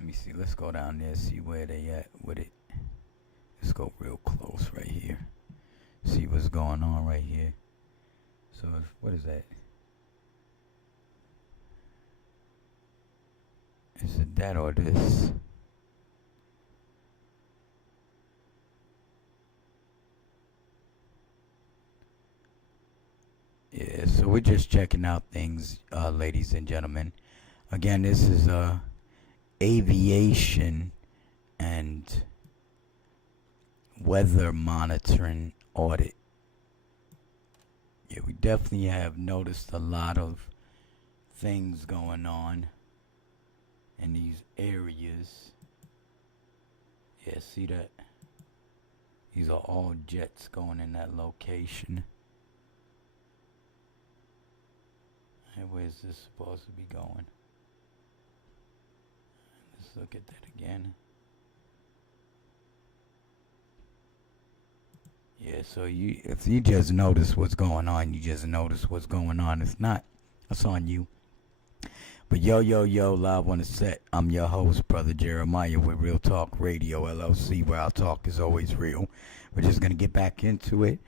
let me see. Let's go down there, see where they at with it. Let's go real close right here. See what's going on right here. So, what is that? Is it that or this? Yeah, so we're just checking out things, ladies and gentlemen. Again, this is aviation and weather monitoring audit. Yeah, we definitely have noticed a lot of things going on in these areas. Yeah, see that? These are all jets going in that location. Hey, where's this supposed to be going? Let's look at that again. Yeah, so if you just notice what's going on, you just notice what's going on. If not, that's on you. But yo, live on the set. I'm your host, Brother Jeremiah with Real Talk Radio LLC, where our talk is always real. We're just going to get back into it.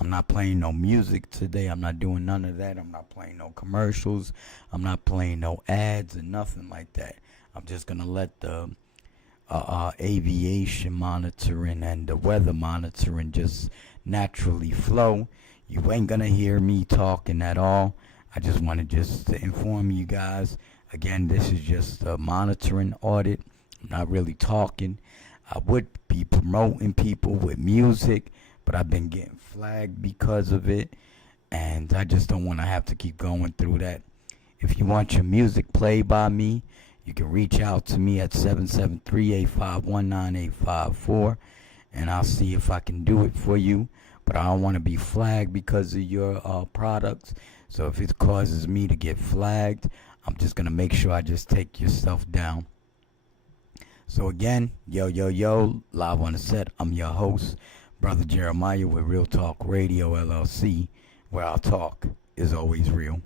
I'm not playing no music today. I'm not doing none of that. I'm not playing no commercials. I'm not playing no ads and nothing like that. I'm just going to let the aviation monitoring and the weather monitoring just naturally flow. You ain't gonna hear me talking at all. I just wanted to inform you guys. Again, this is just a monitoring audit. I'm not really talking. I would be promoting people with music, but I've been getting flagged because of it, and I just don't want to have to keep going through that. If you want your music played by me, you can reach out to me at 773-851-9854, and I'll see if I can do it for you. But I don't want to be flagged because of your products. So if it causes me to get flagged, I'm just going to make sure I just take your stuff down. So again, yo, live on the set. I'm your host, Brother Jeremiah with Real Talk Radio LLC, where our talk is always real.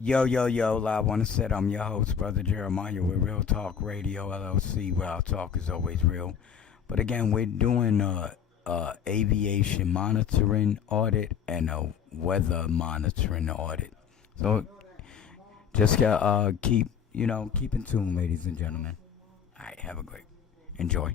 Yo, yo, yo, live on the set. I'm your host, Brother Jeremiah with Real Talk Radio LLC, where our talk is always real. But again, we're doing aviation monitoring audit and a weather monitoring audit. So just keep in tune, ladies and gentlemen. All right, have a great enjoy.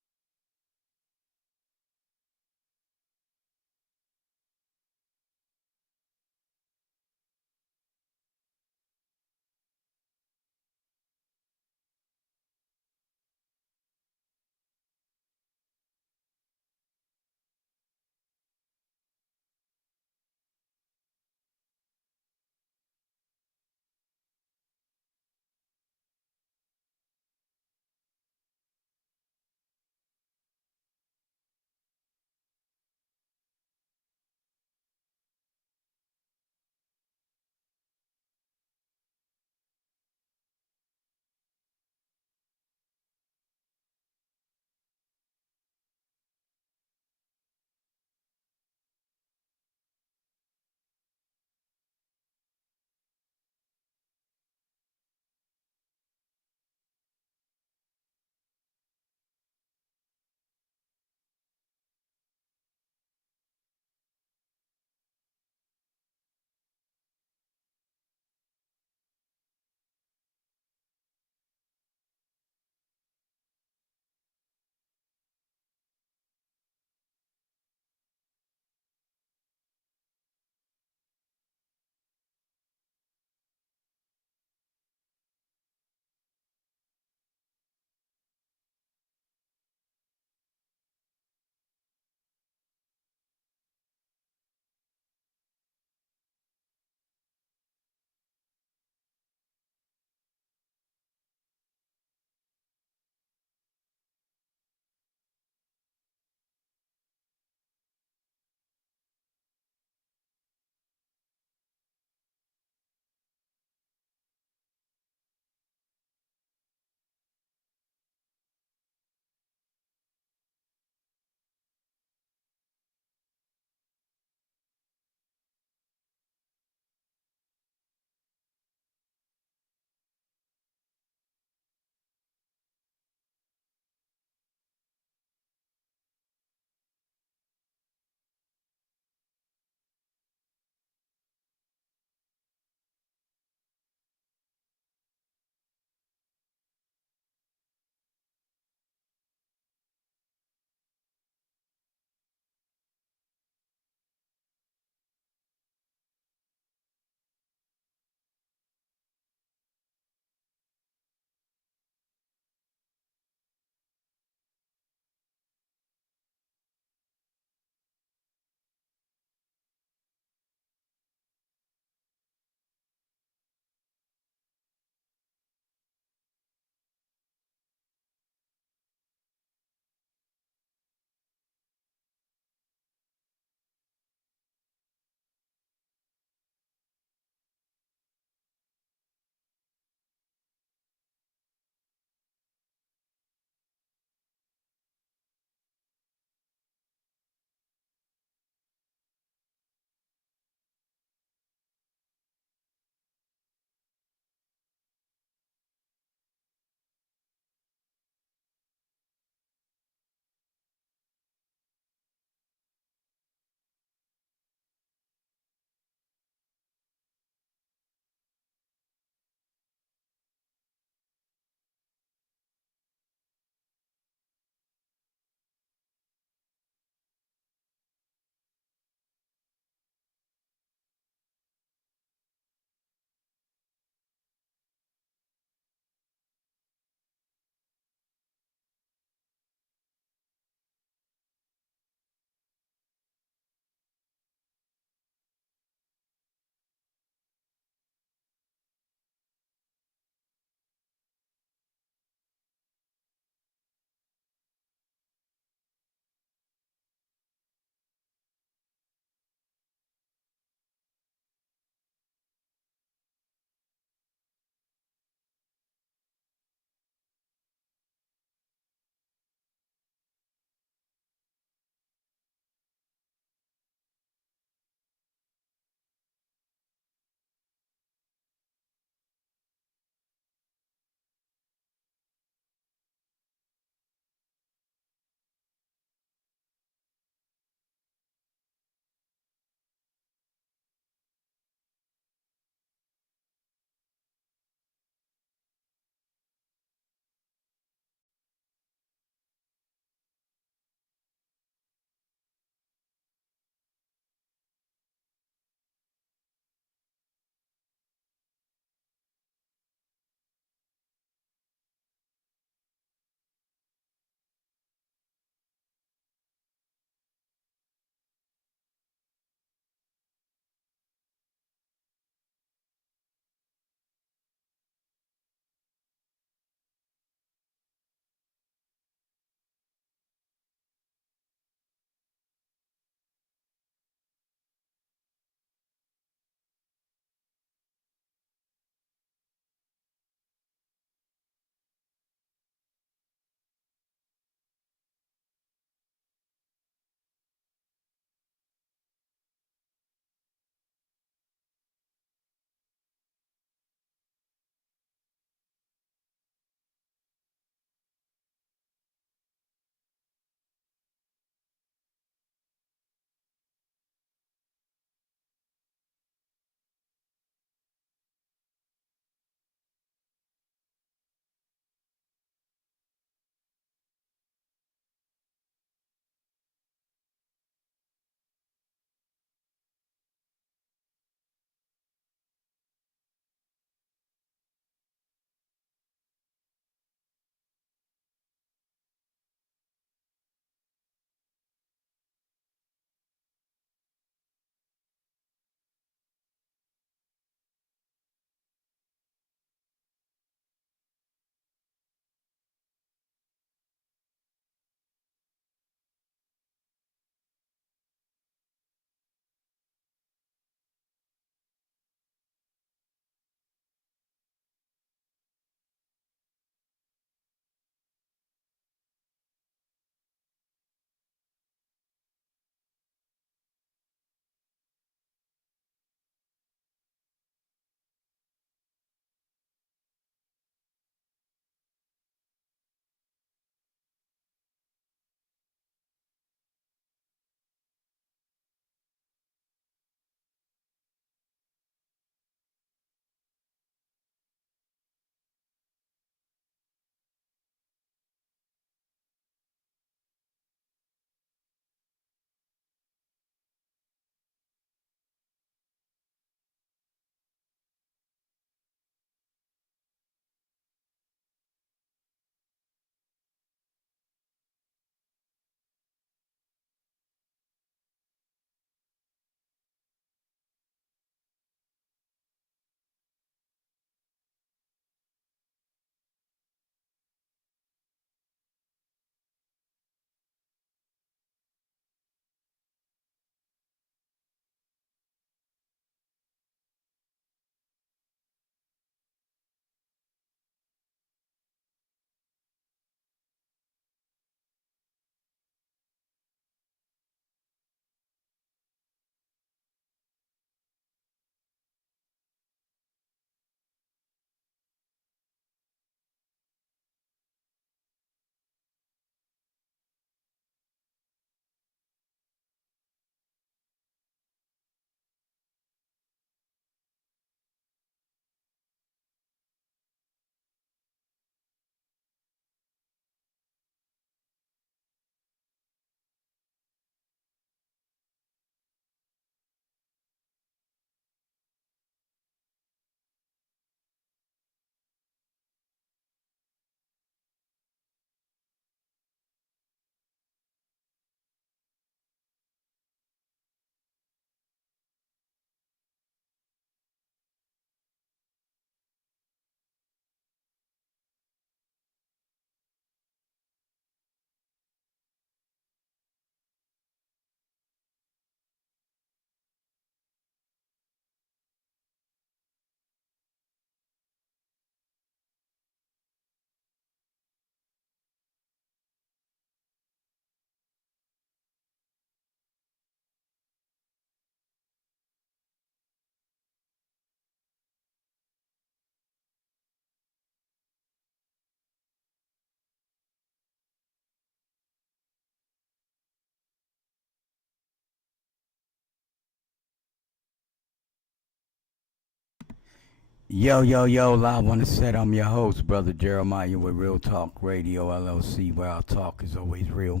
Yo, yo, yo, live on the set. I'm your host, Brother Jeremiah with Real Talk Radio LLC, where our talk is always real.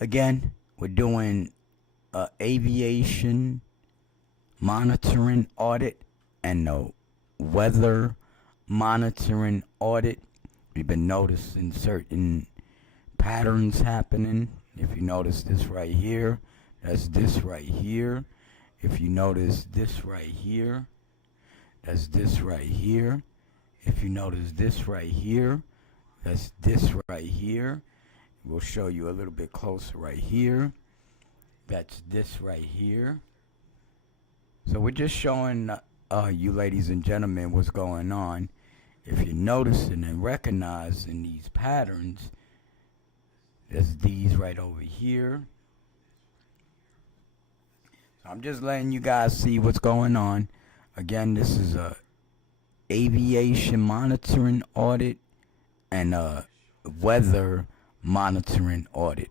Again, we're doing aviation monitoring audit and the weather monitoring audit. We've been noticing certain patterns happening. If you notice this right here, that's this right here. If you notice this right here, that's this right here. If you notice this right here, that's this right here. We'll show you a little bit closer right here. That's this right here. So we're just showing you ladies and gentlemen what's going on. If you're noticing and recognizing these patterns, there's these right over here. So I'm just letting you guys see what's going on. Again, this is a aviation monitoring audit and a weather monitoring audit.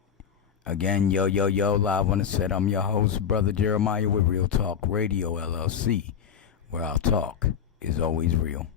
Again, yo, yo, yo, live on the set. I'm your host, Brother Jeremiah with Real Talk Radio LLC, where our talk is always real.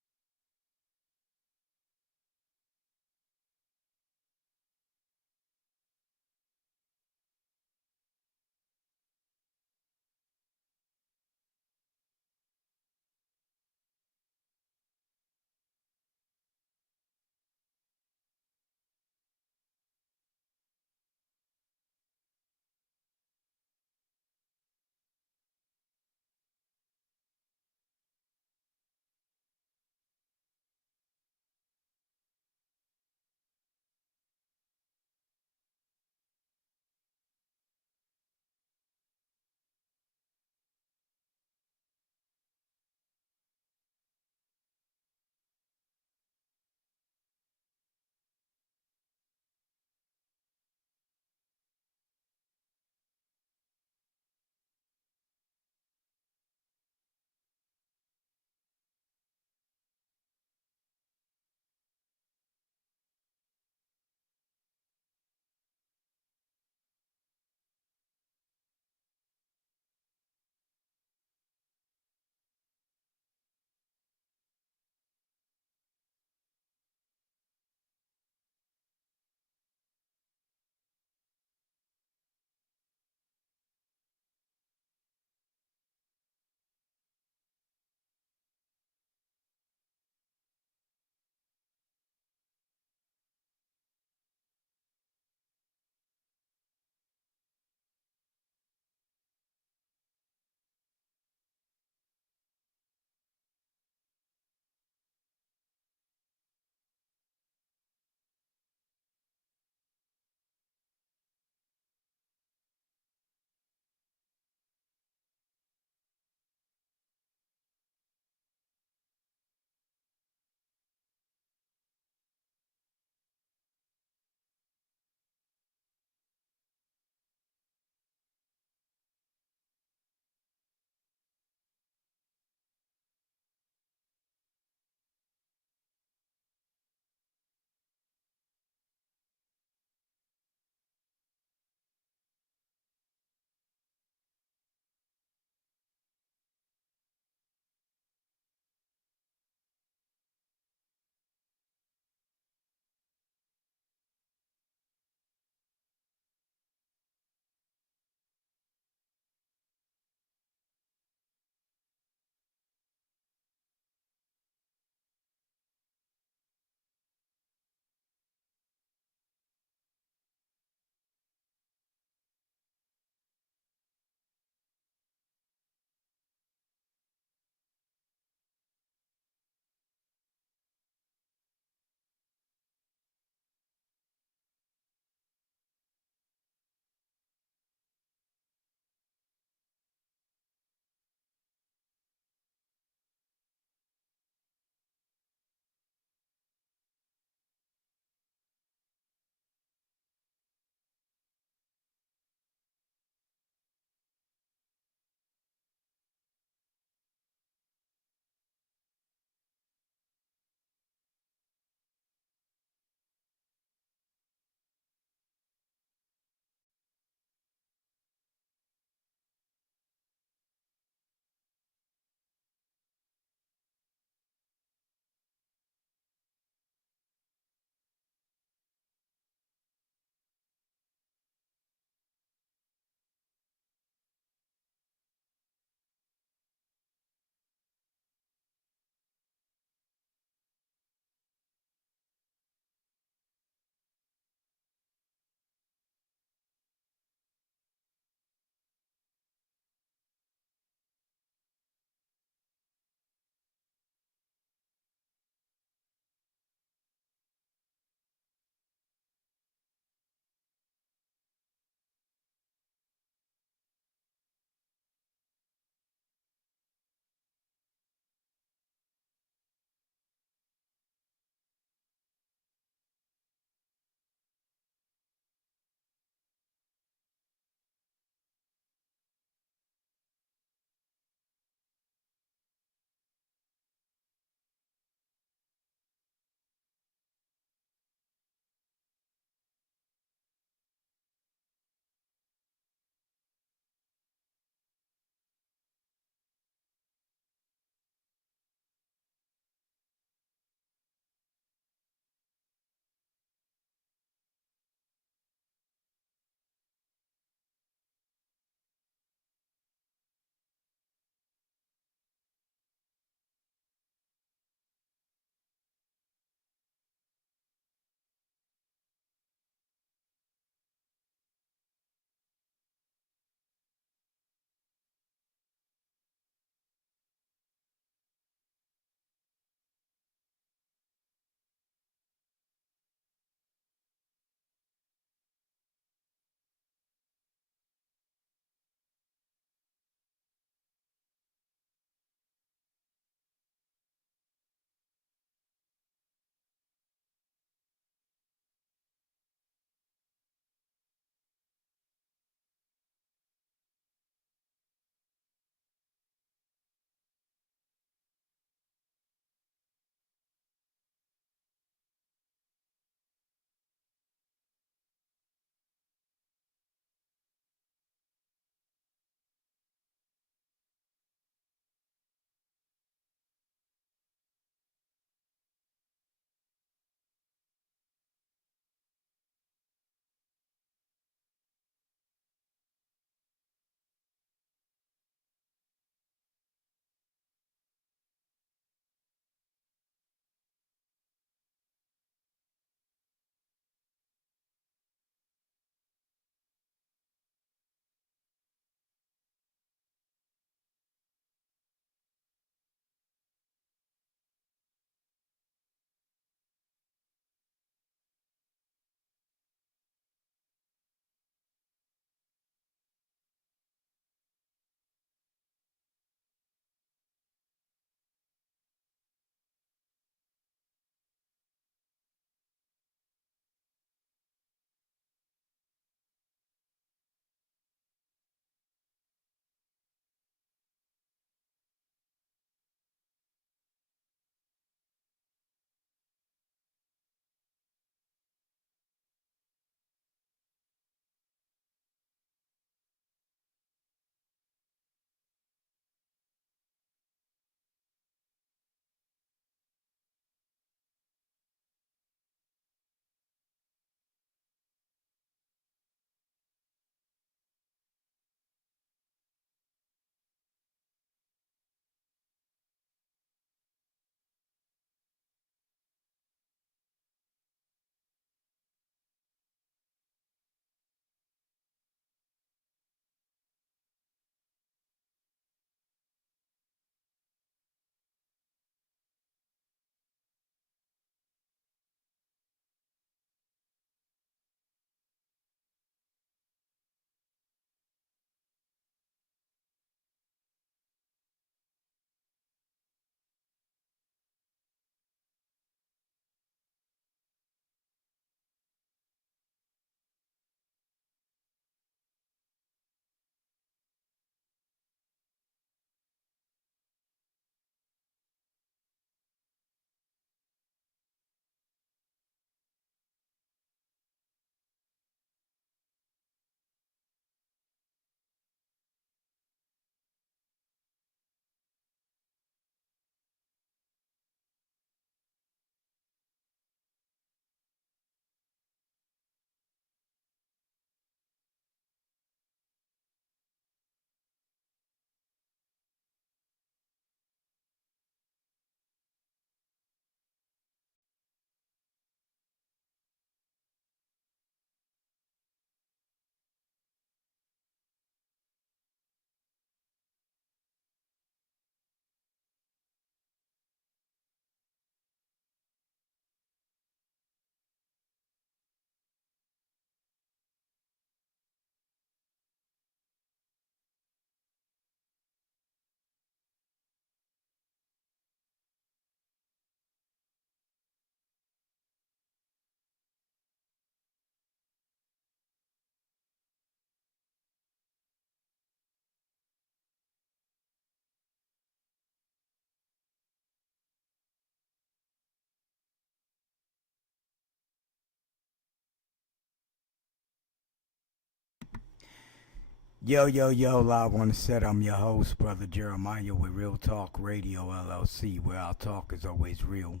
Yo, yo, yo, live on the set. I'm your host, Brother Jeremiah, with Real Talk Radio LLC, where our talk is always real.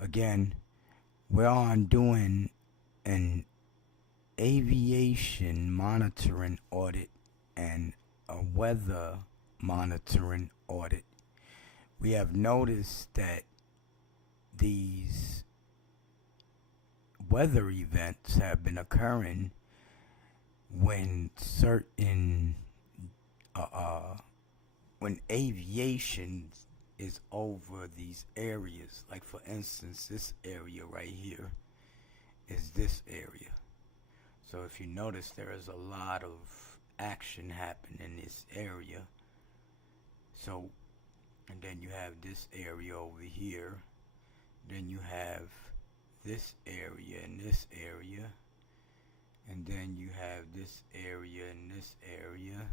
Again, we're on doing an aviation monitoring audit and a weather monitoring audit. We have noticed that these weather events have been occurring when when aviation is over these areas. Like, for instance, this area right here is this area. So if you notice, there is a lot of action happening in this area. So, and then you have this area over here. Then you have this area and this area. And then you have this area and this area.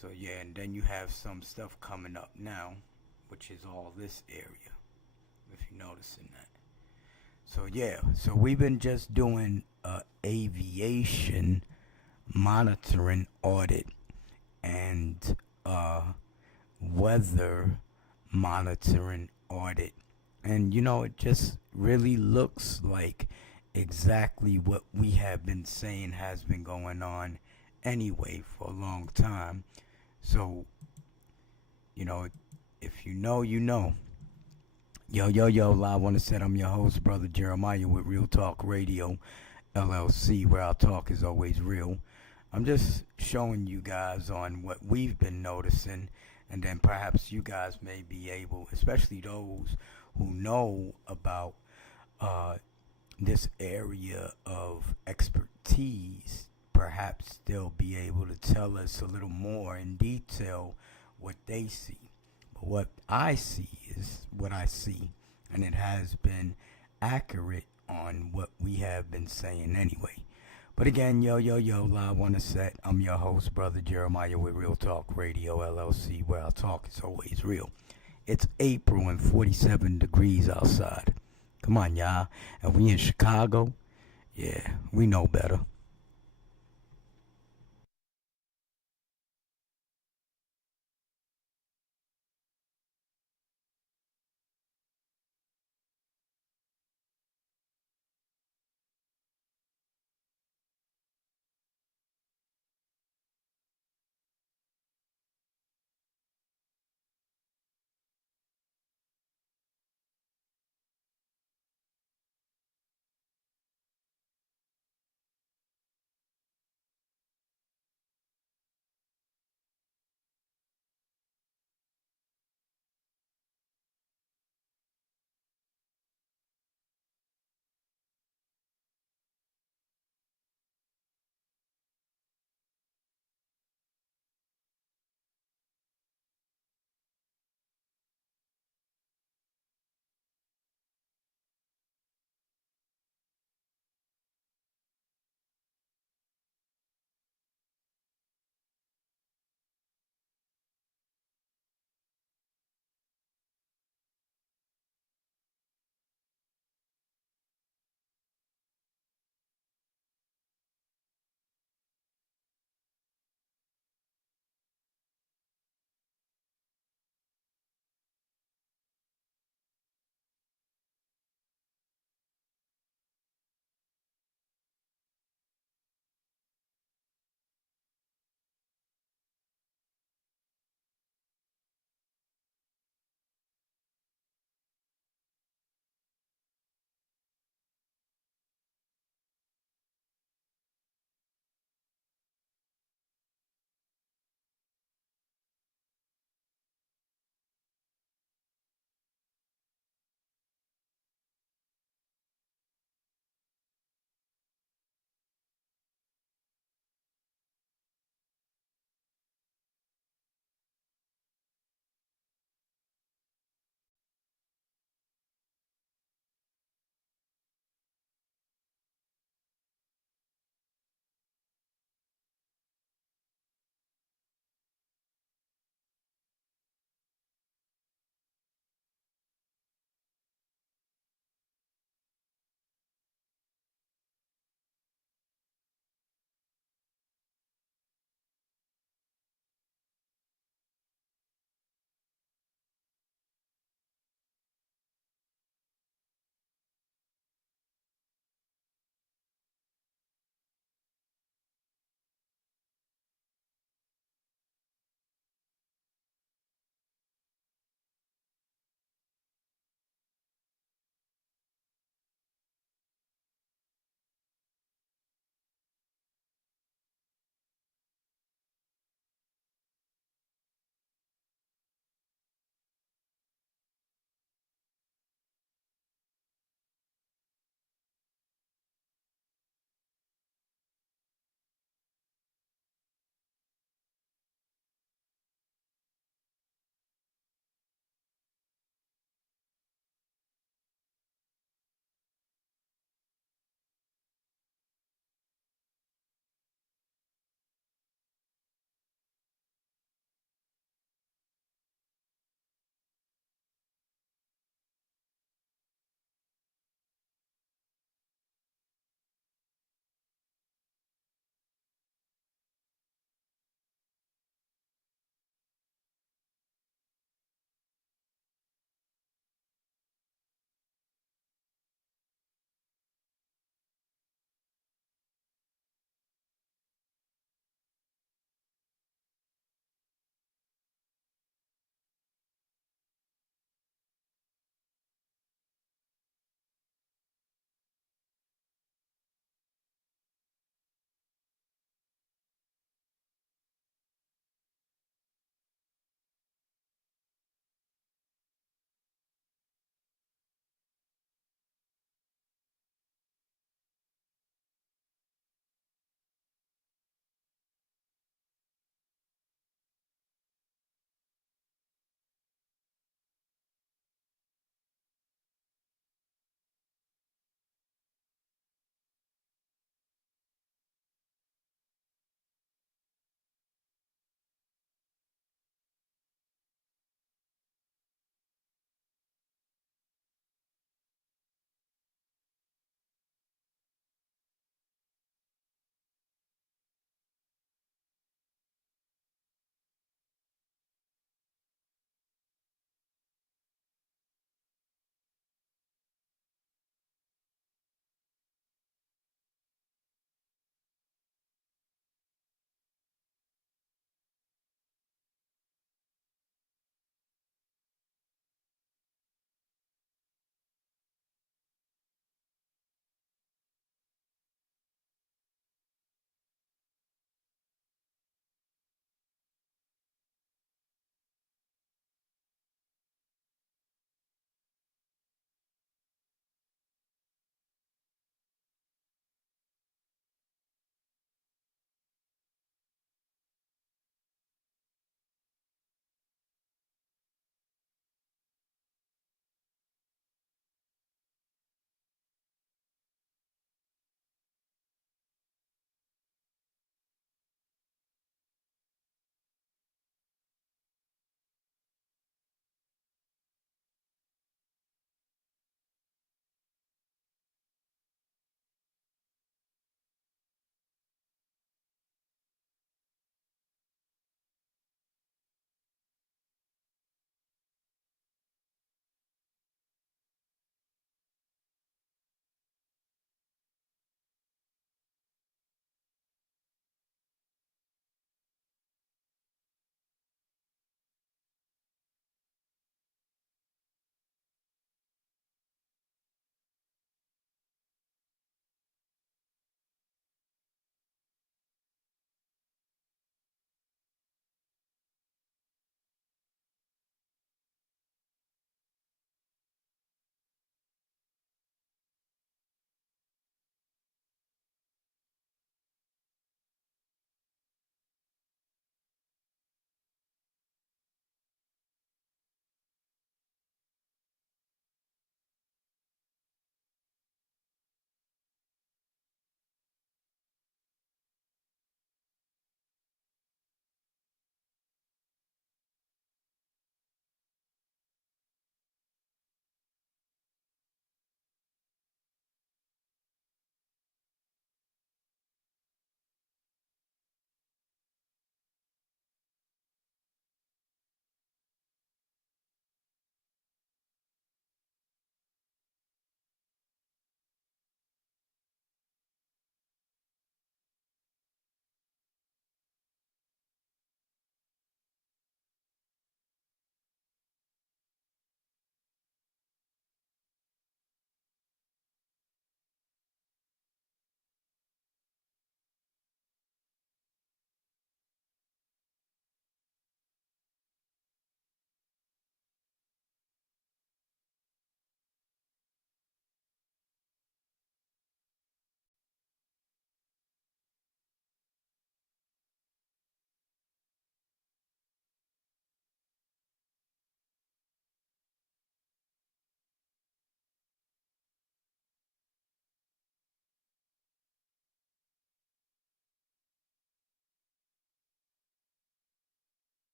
So yeah, and then you have some stuff coming up now, which is all this area, if you're noticing that. So yeah, so we've been just doing a aviation monitoring audit and weather monitoring audit. And you know, it just really looks like exactly what we have been saying has been going on anyway for a long time. So, you know, if you know, you know. Yo, yo, yo, live on the set. I'm your host, Brother Jeremiah, with Real Talk Radio LLC, where our talk is always real. I'm just showing you guys on what we've been noticing, and then perhaps you guys may be able, especially those who know about this area of expertise, perhaps they'll be able to tell us a little more in detail what they see. But what I see is what I see, and it has been accurate on what we have been saying anyway. But again, yo, yo, yo, live on the set. I'm your host, Brother Jeremiah, with Real Talk Radio LLC, where our talk is always real. It's April and 47 degrees outside. Come on, y'all. And we in Chicago? Yeah, we know better.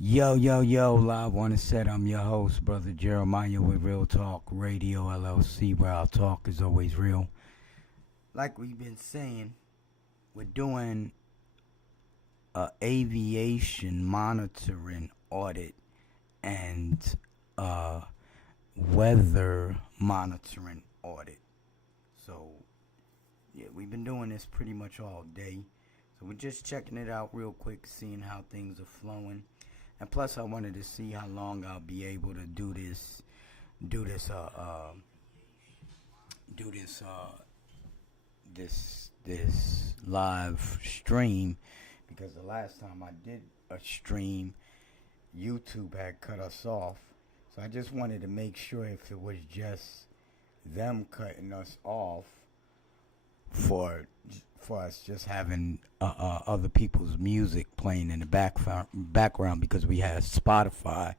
Yo, yo, yo, live on the set. I'm your host, Brother Jeremiah with Real Talk Radio LLC, where our talk is always real. Like we've been saying, we're doing a aviation monitoring audit and weather monitoring audit. So, yeah, we've been doing this pretty much all day. So we're just checking it out real quick, seeing how things are flowing. And plus, I wanted to see how long I'll be able to do this live stream, because the last time I did a stream, YouTube had cut us off. So I just wanted to make sure if it was just them cutting us off for us just having other people's music playing in the background because we had Spotify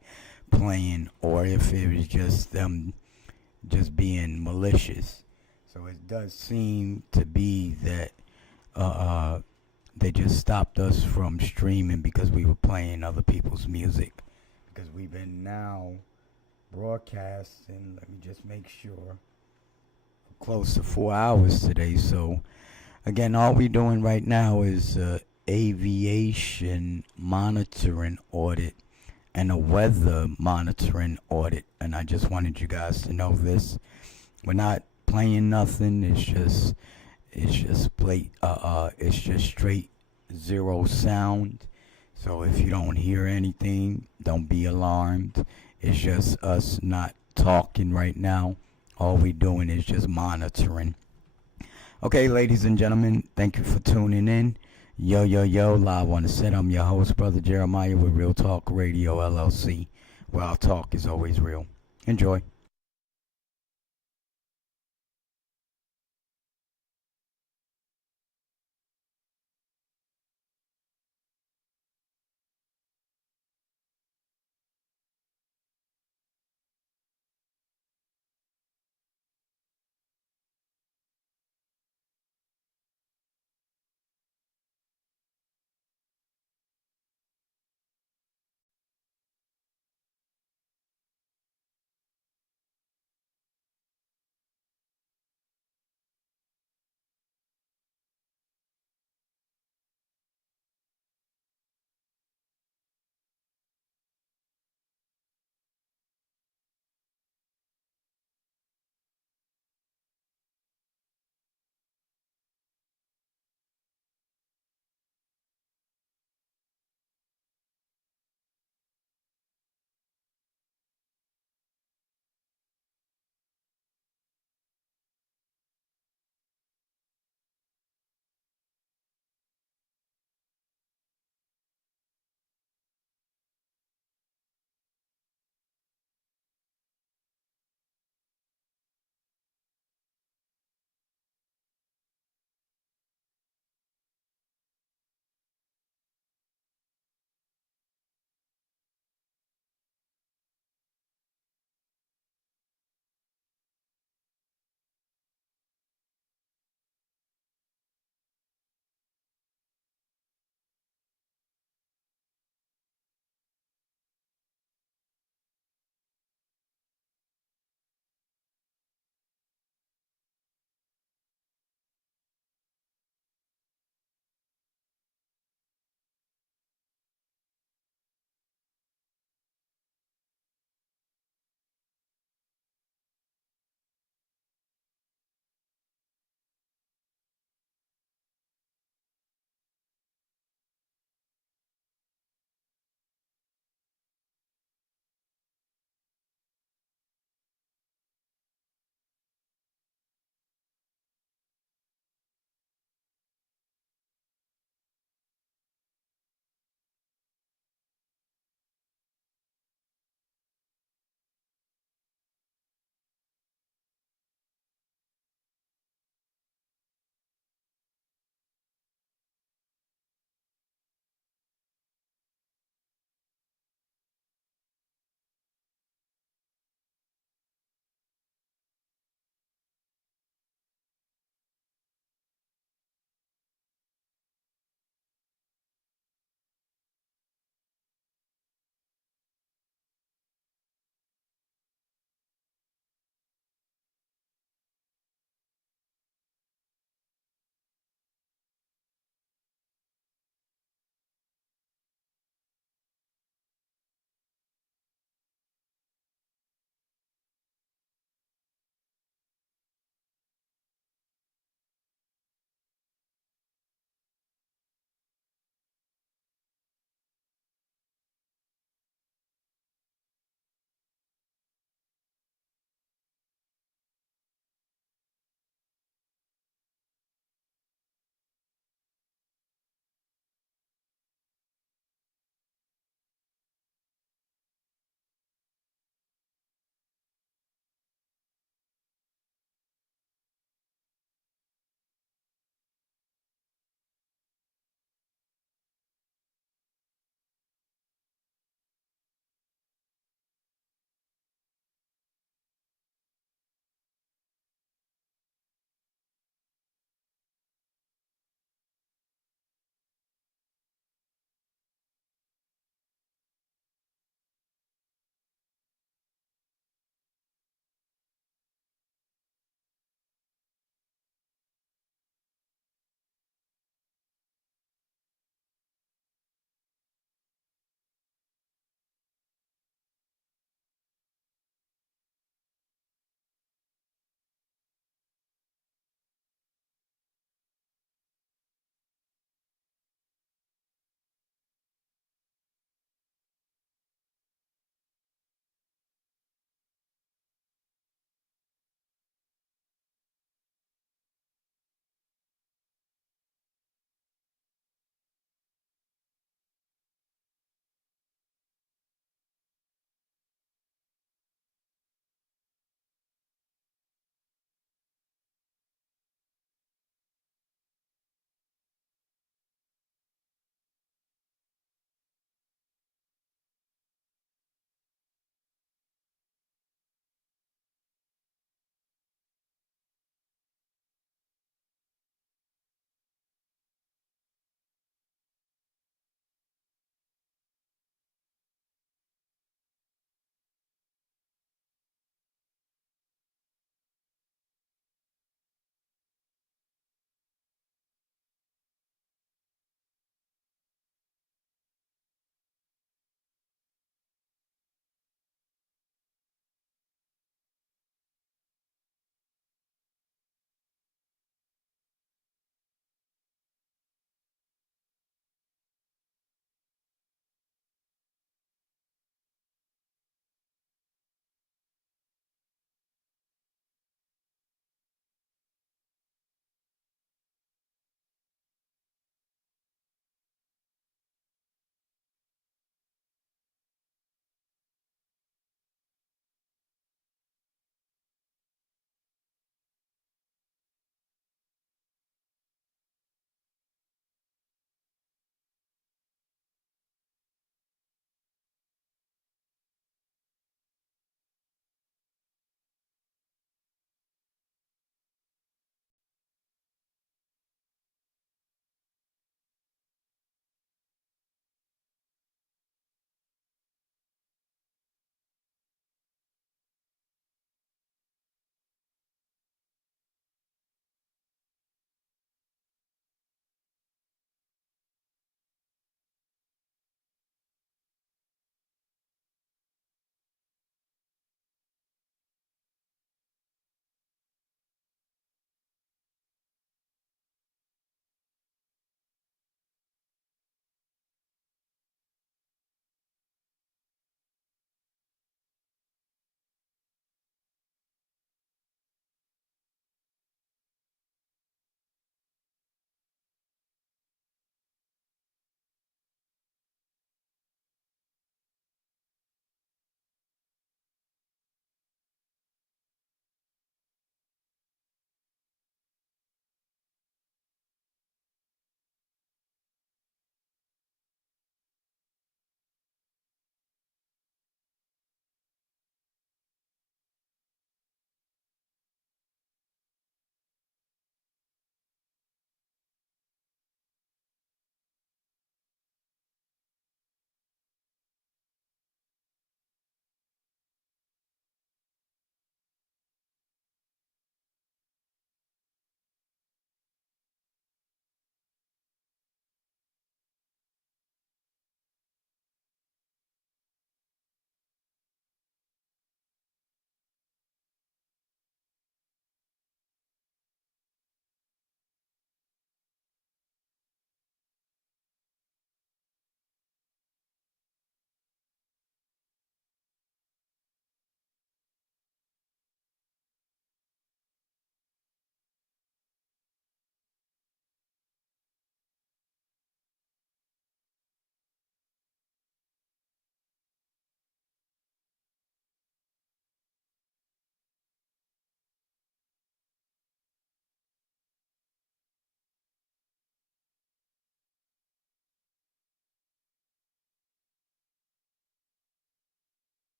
playing, or if it was just them just being malicious. So it does seem to be that they just stopped us from streaming because we were playing other people's music, because we've been now broadcasting, let me just make sure, close to 4 hours today. So again, all we're doing right now is aviation monitoring audit and a weather monitoring audit. And I just wanted you guys to know this. We're not playing nothing. It's just straight zero sound. So if you don't hear anything, don't be alarmed. It's just us not talking right now. All we're doing is just monitoring. Okay, ladies and gentlemen, thank you for tuning in. Yo, yo, yo, live on the set. I'm your host, Brother Jeremiah with Real Talk Radio LLC, where our talk is always real. Enjoy.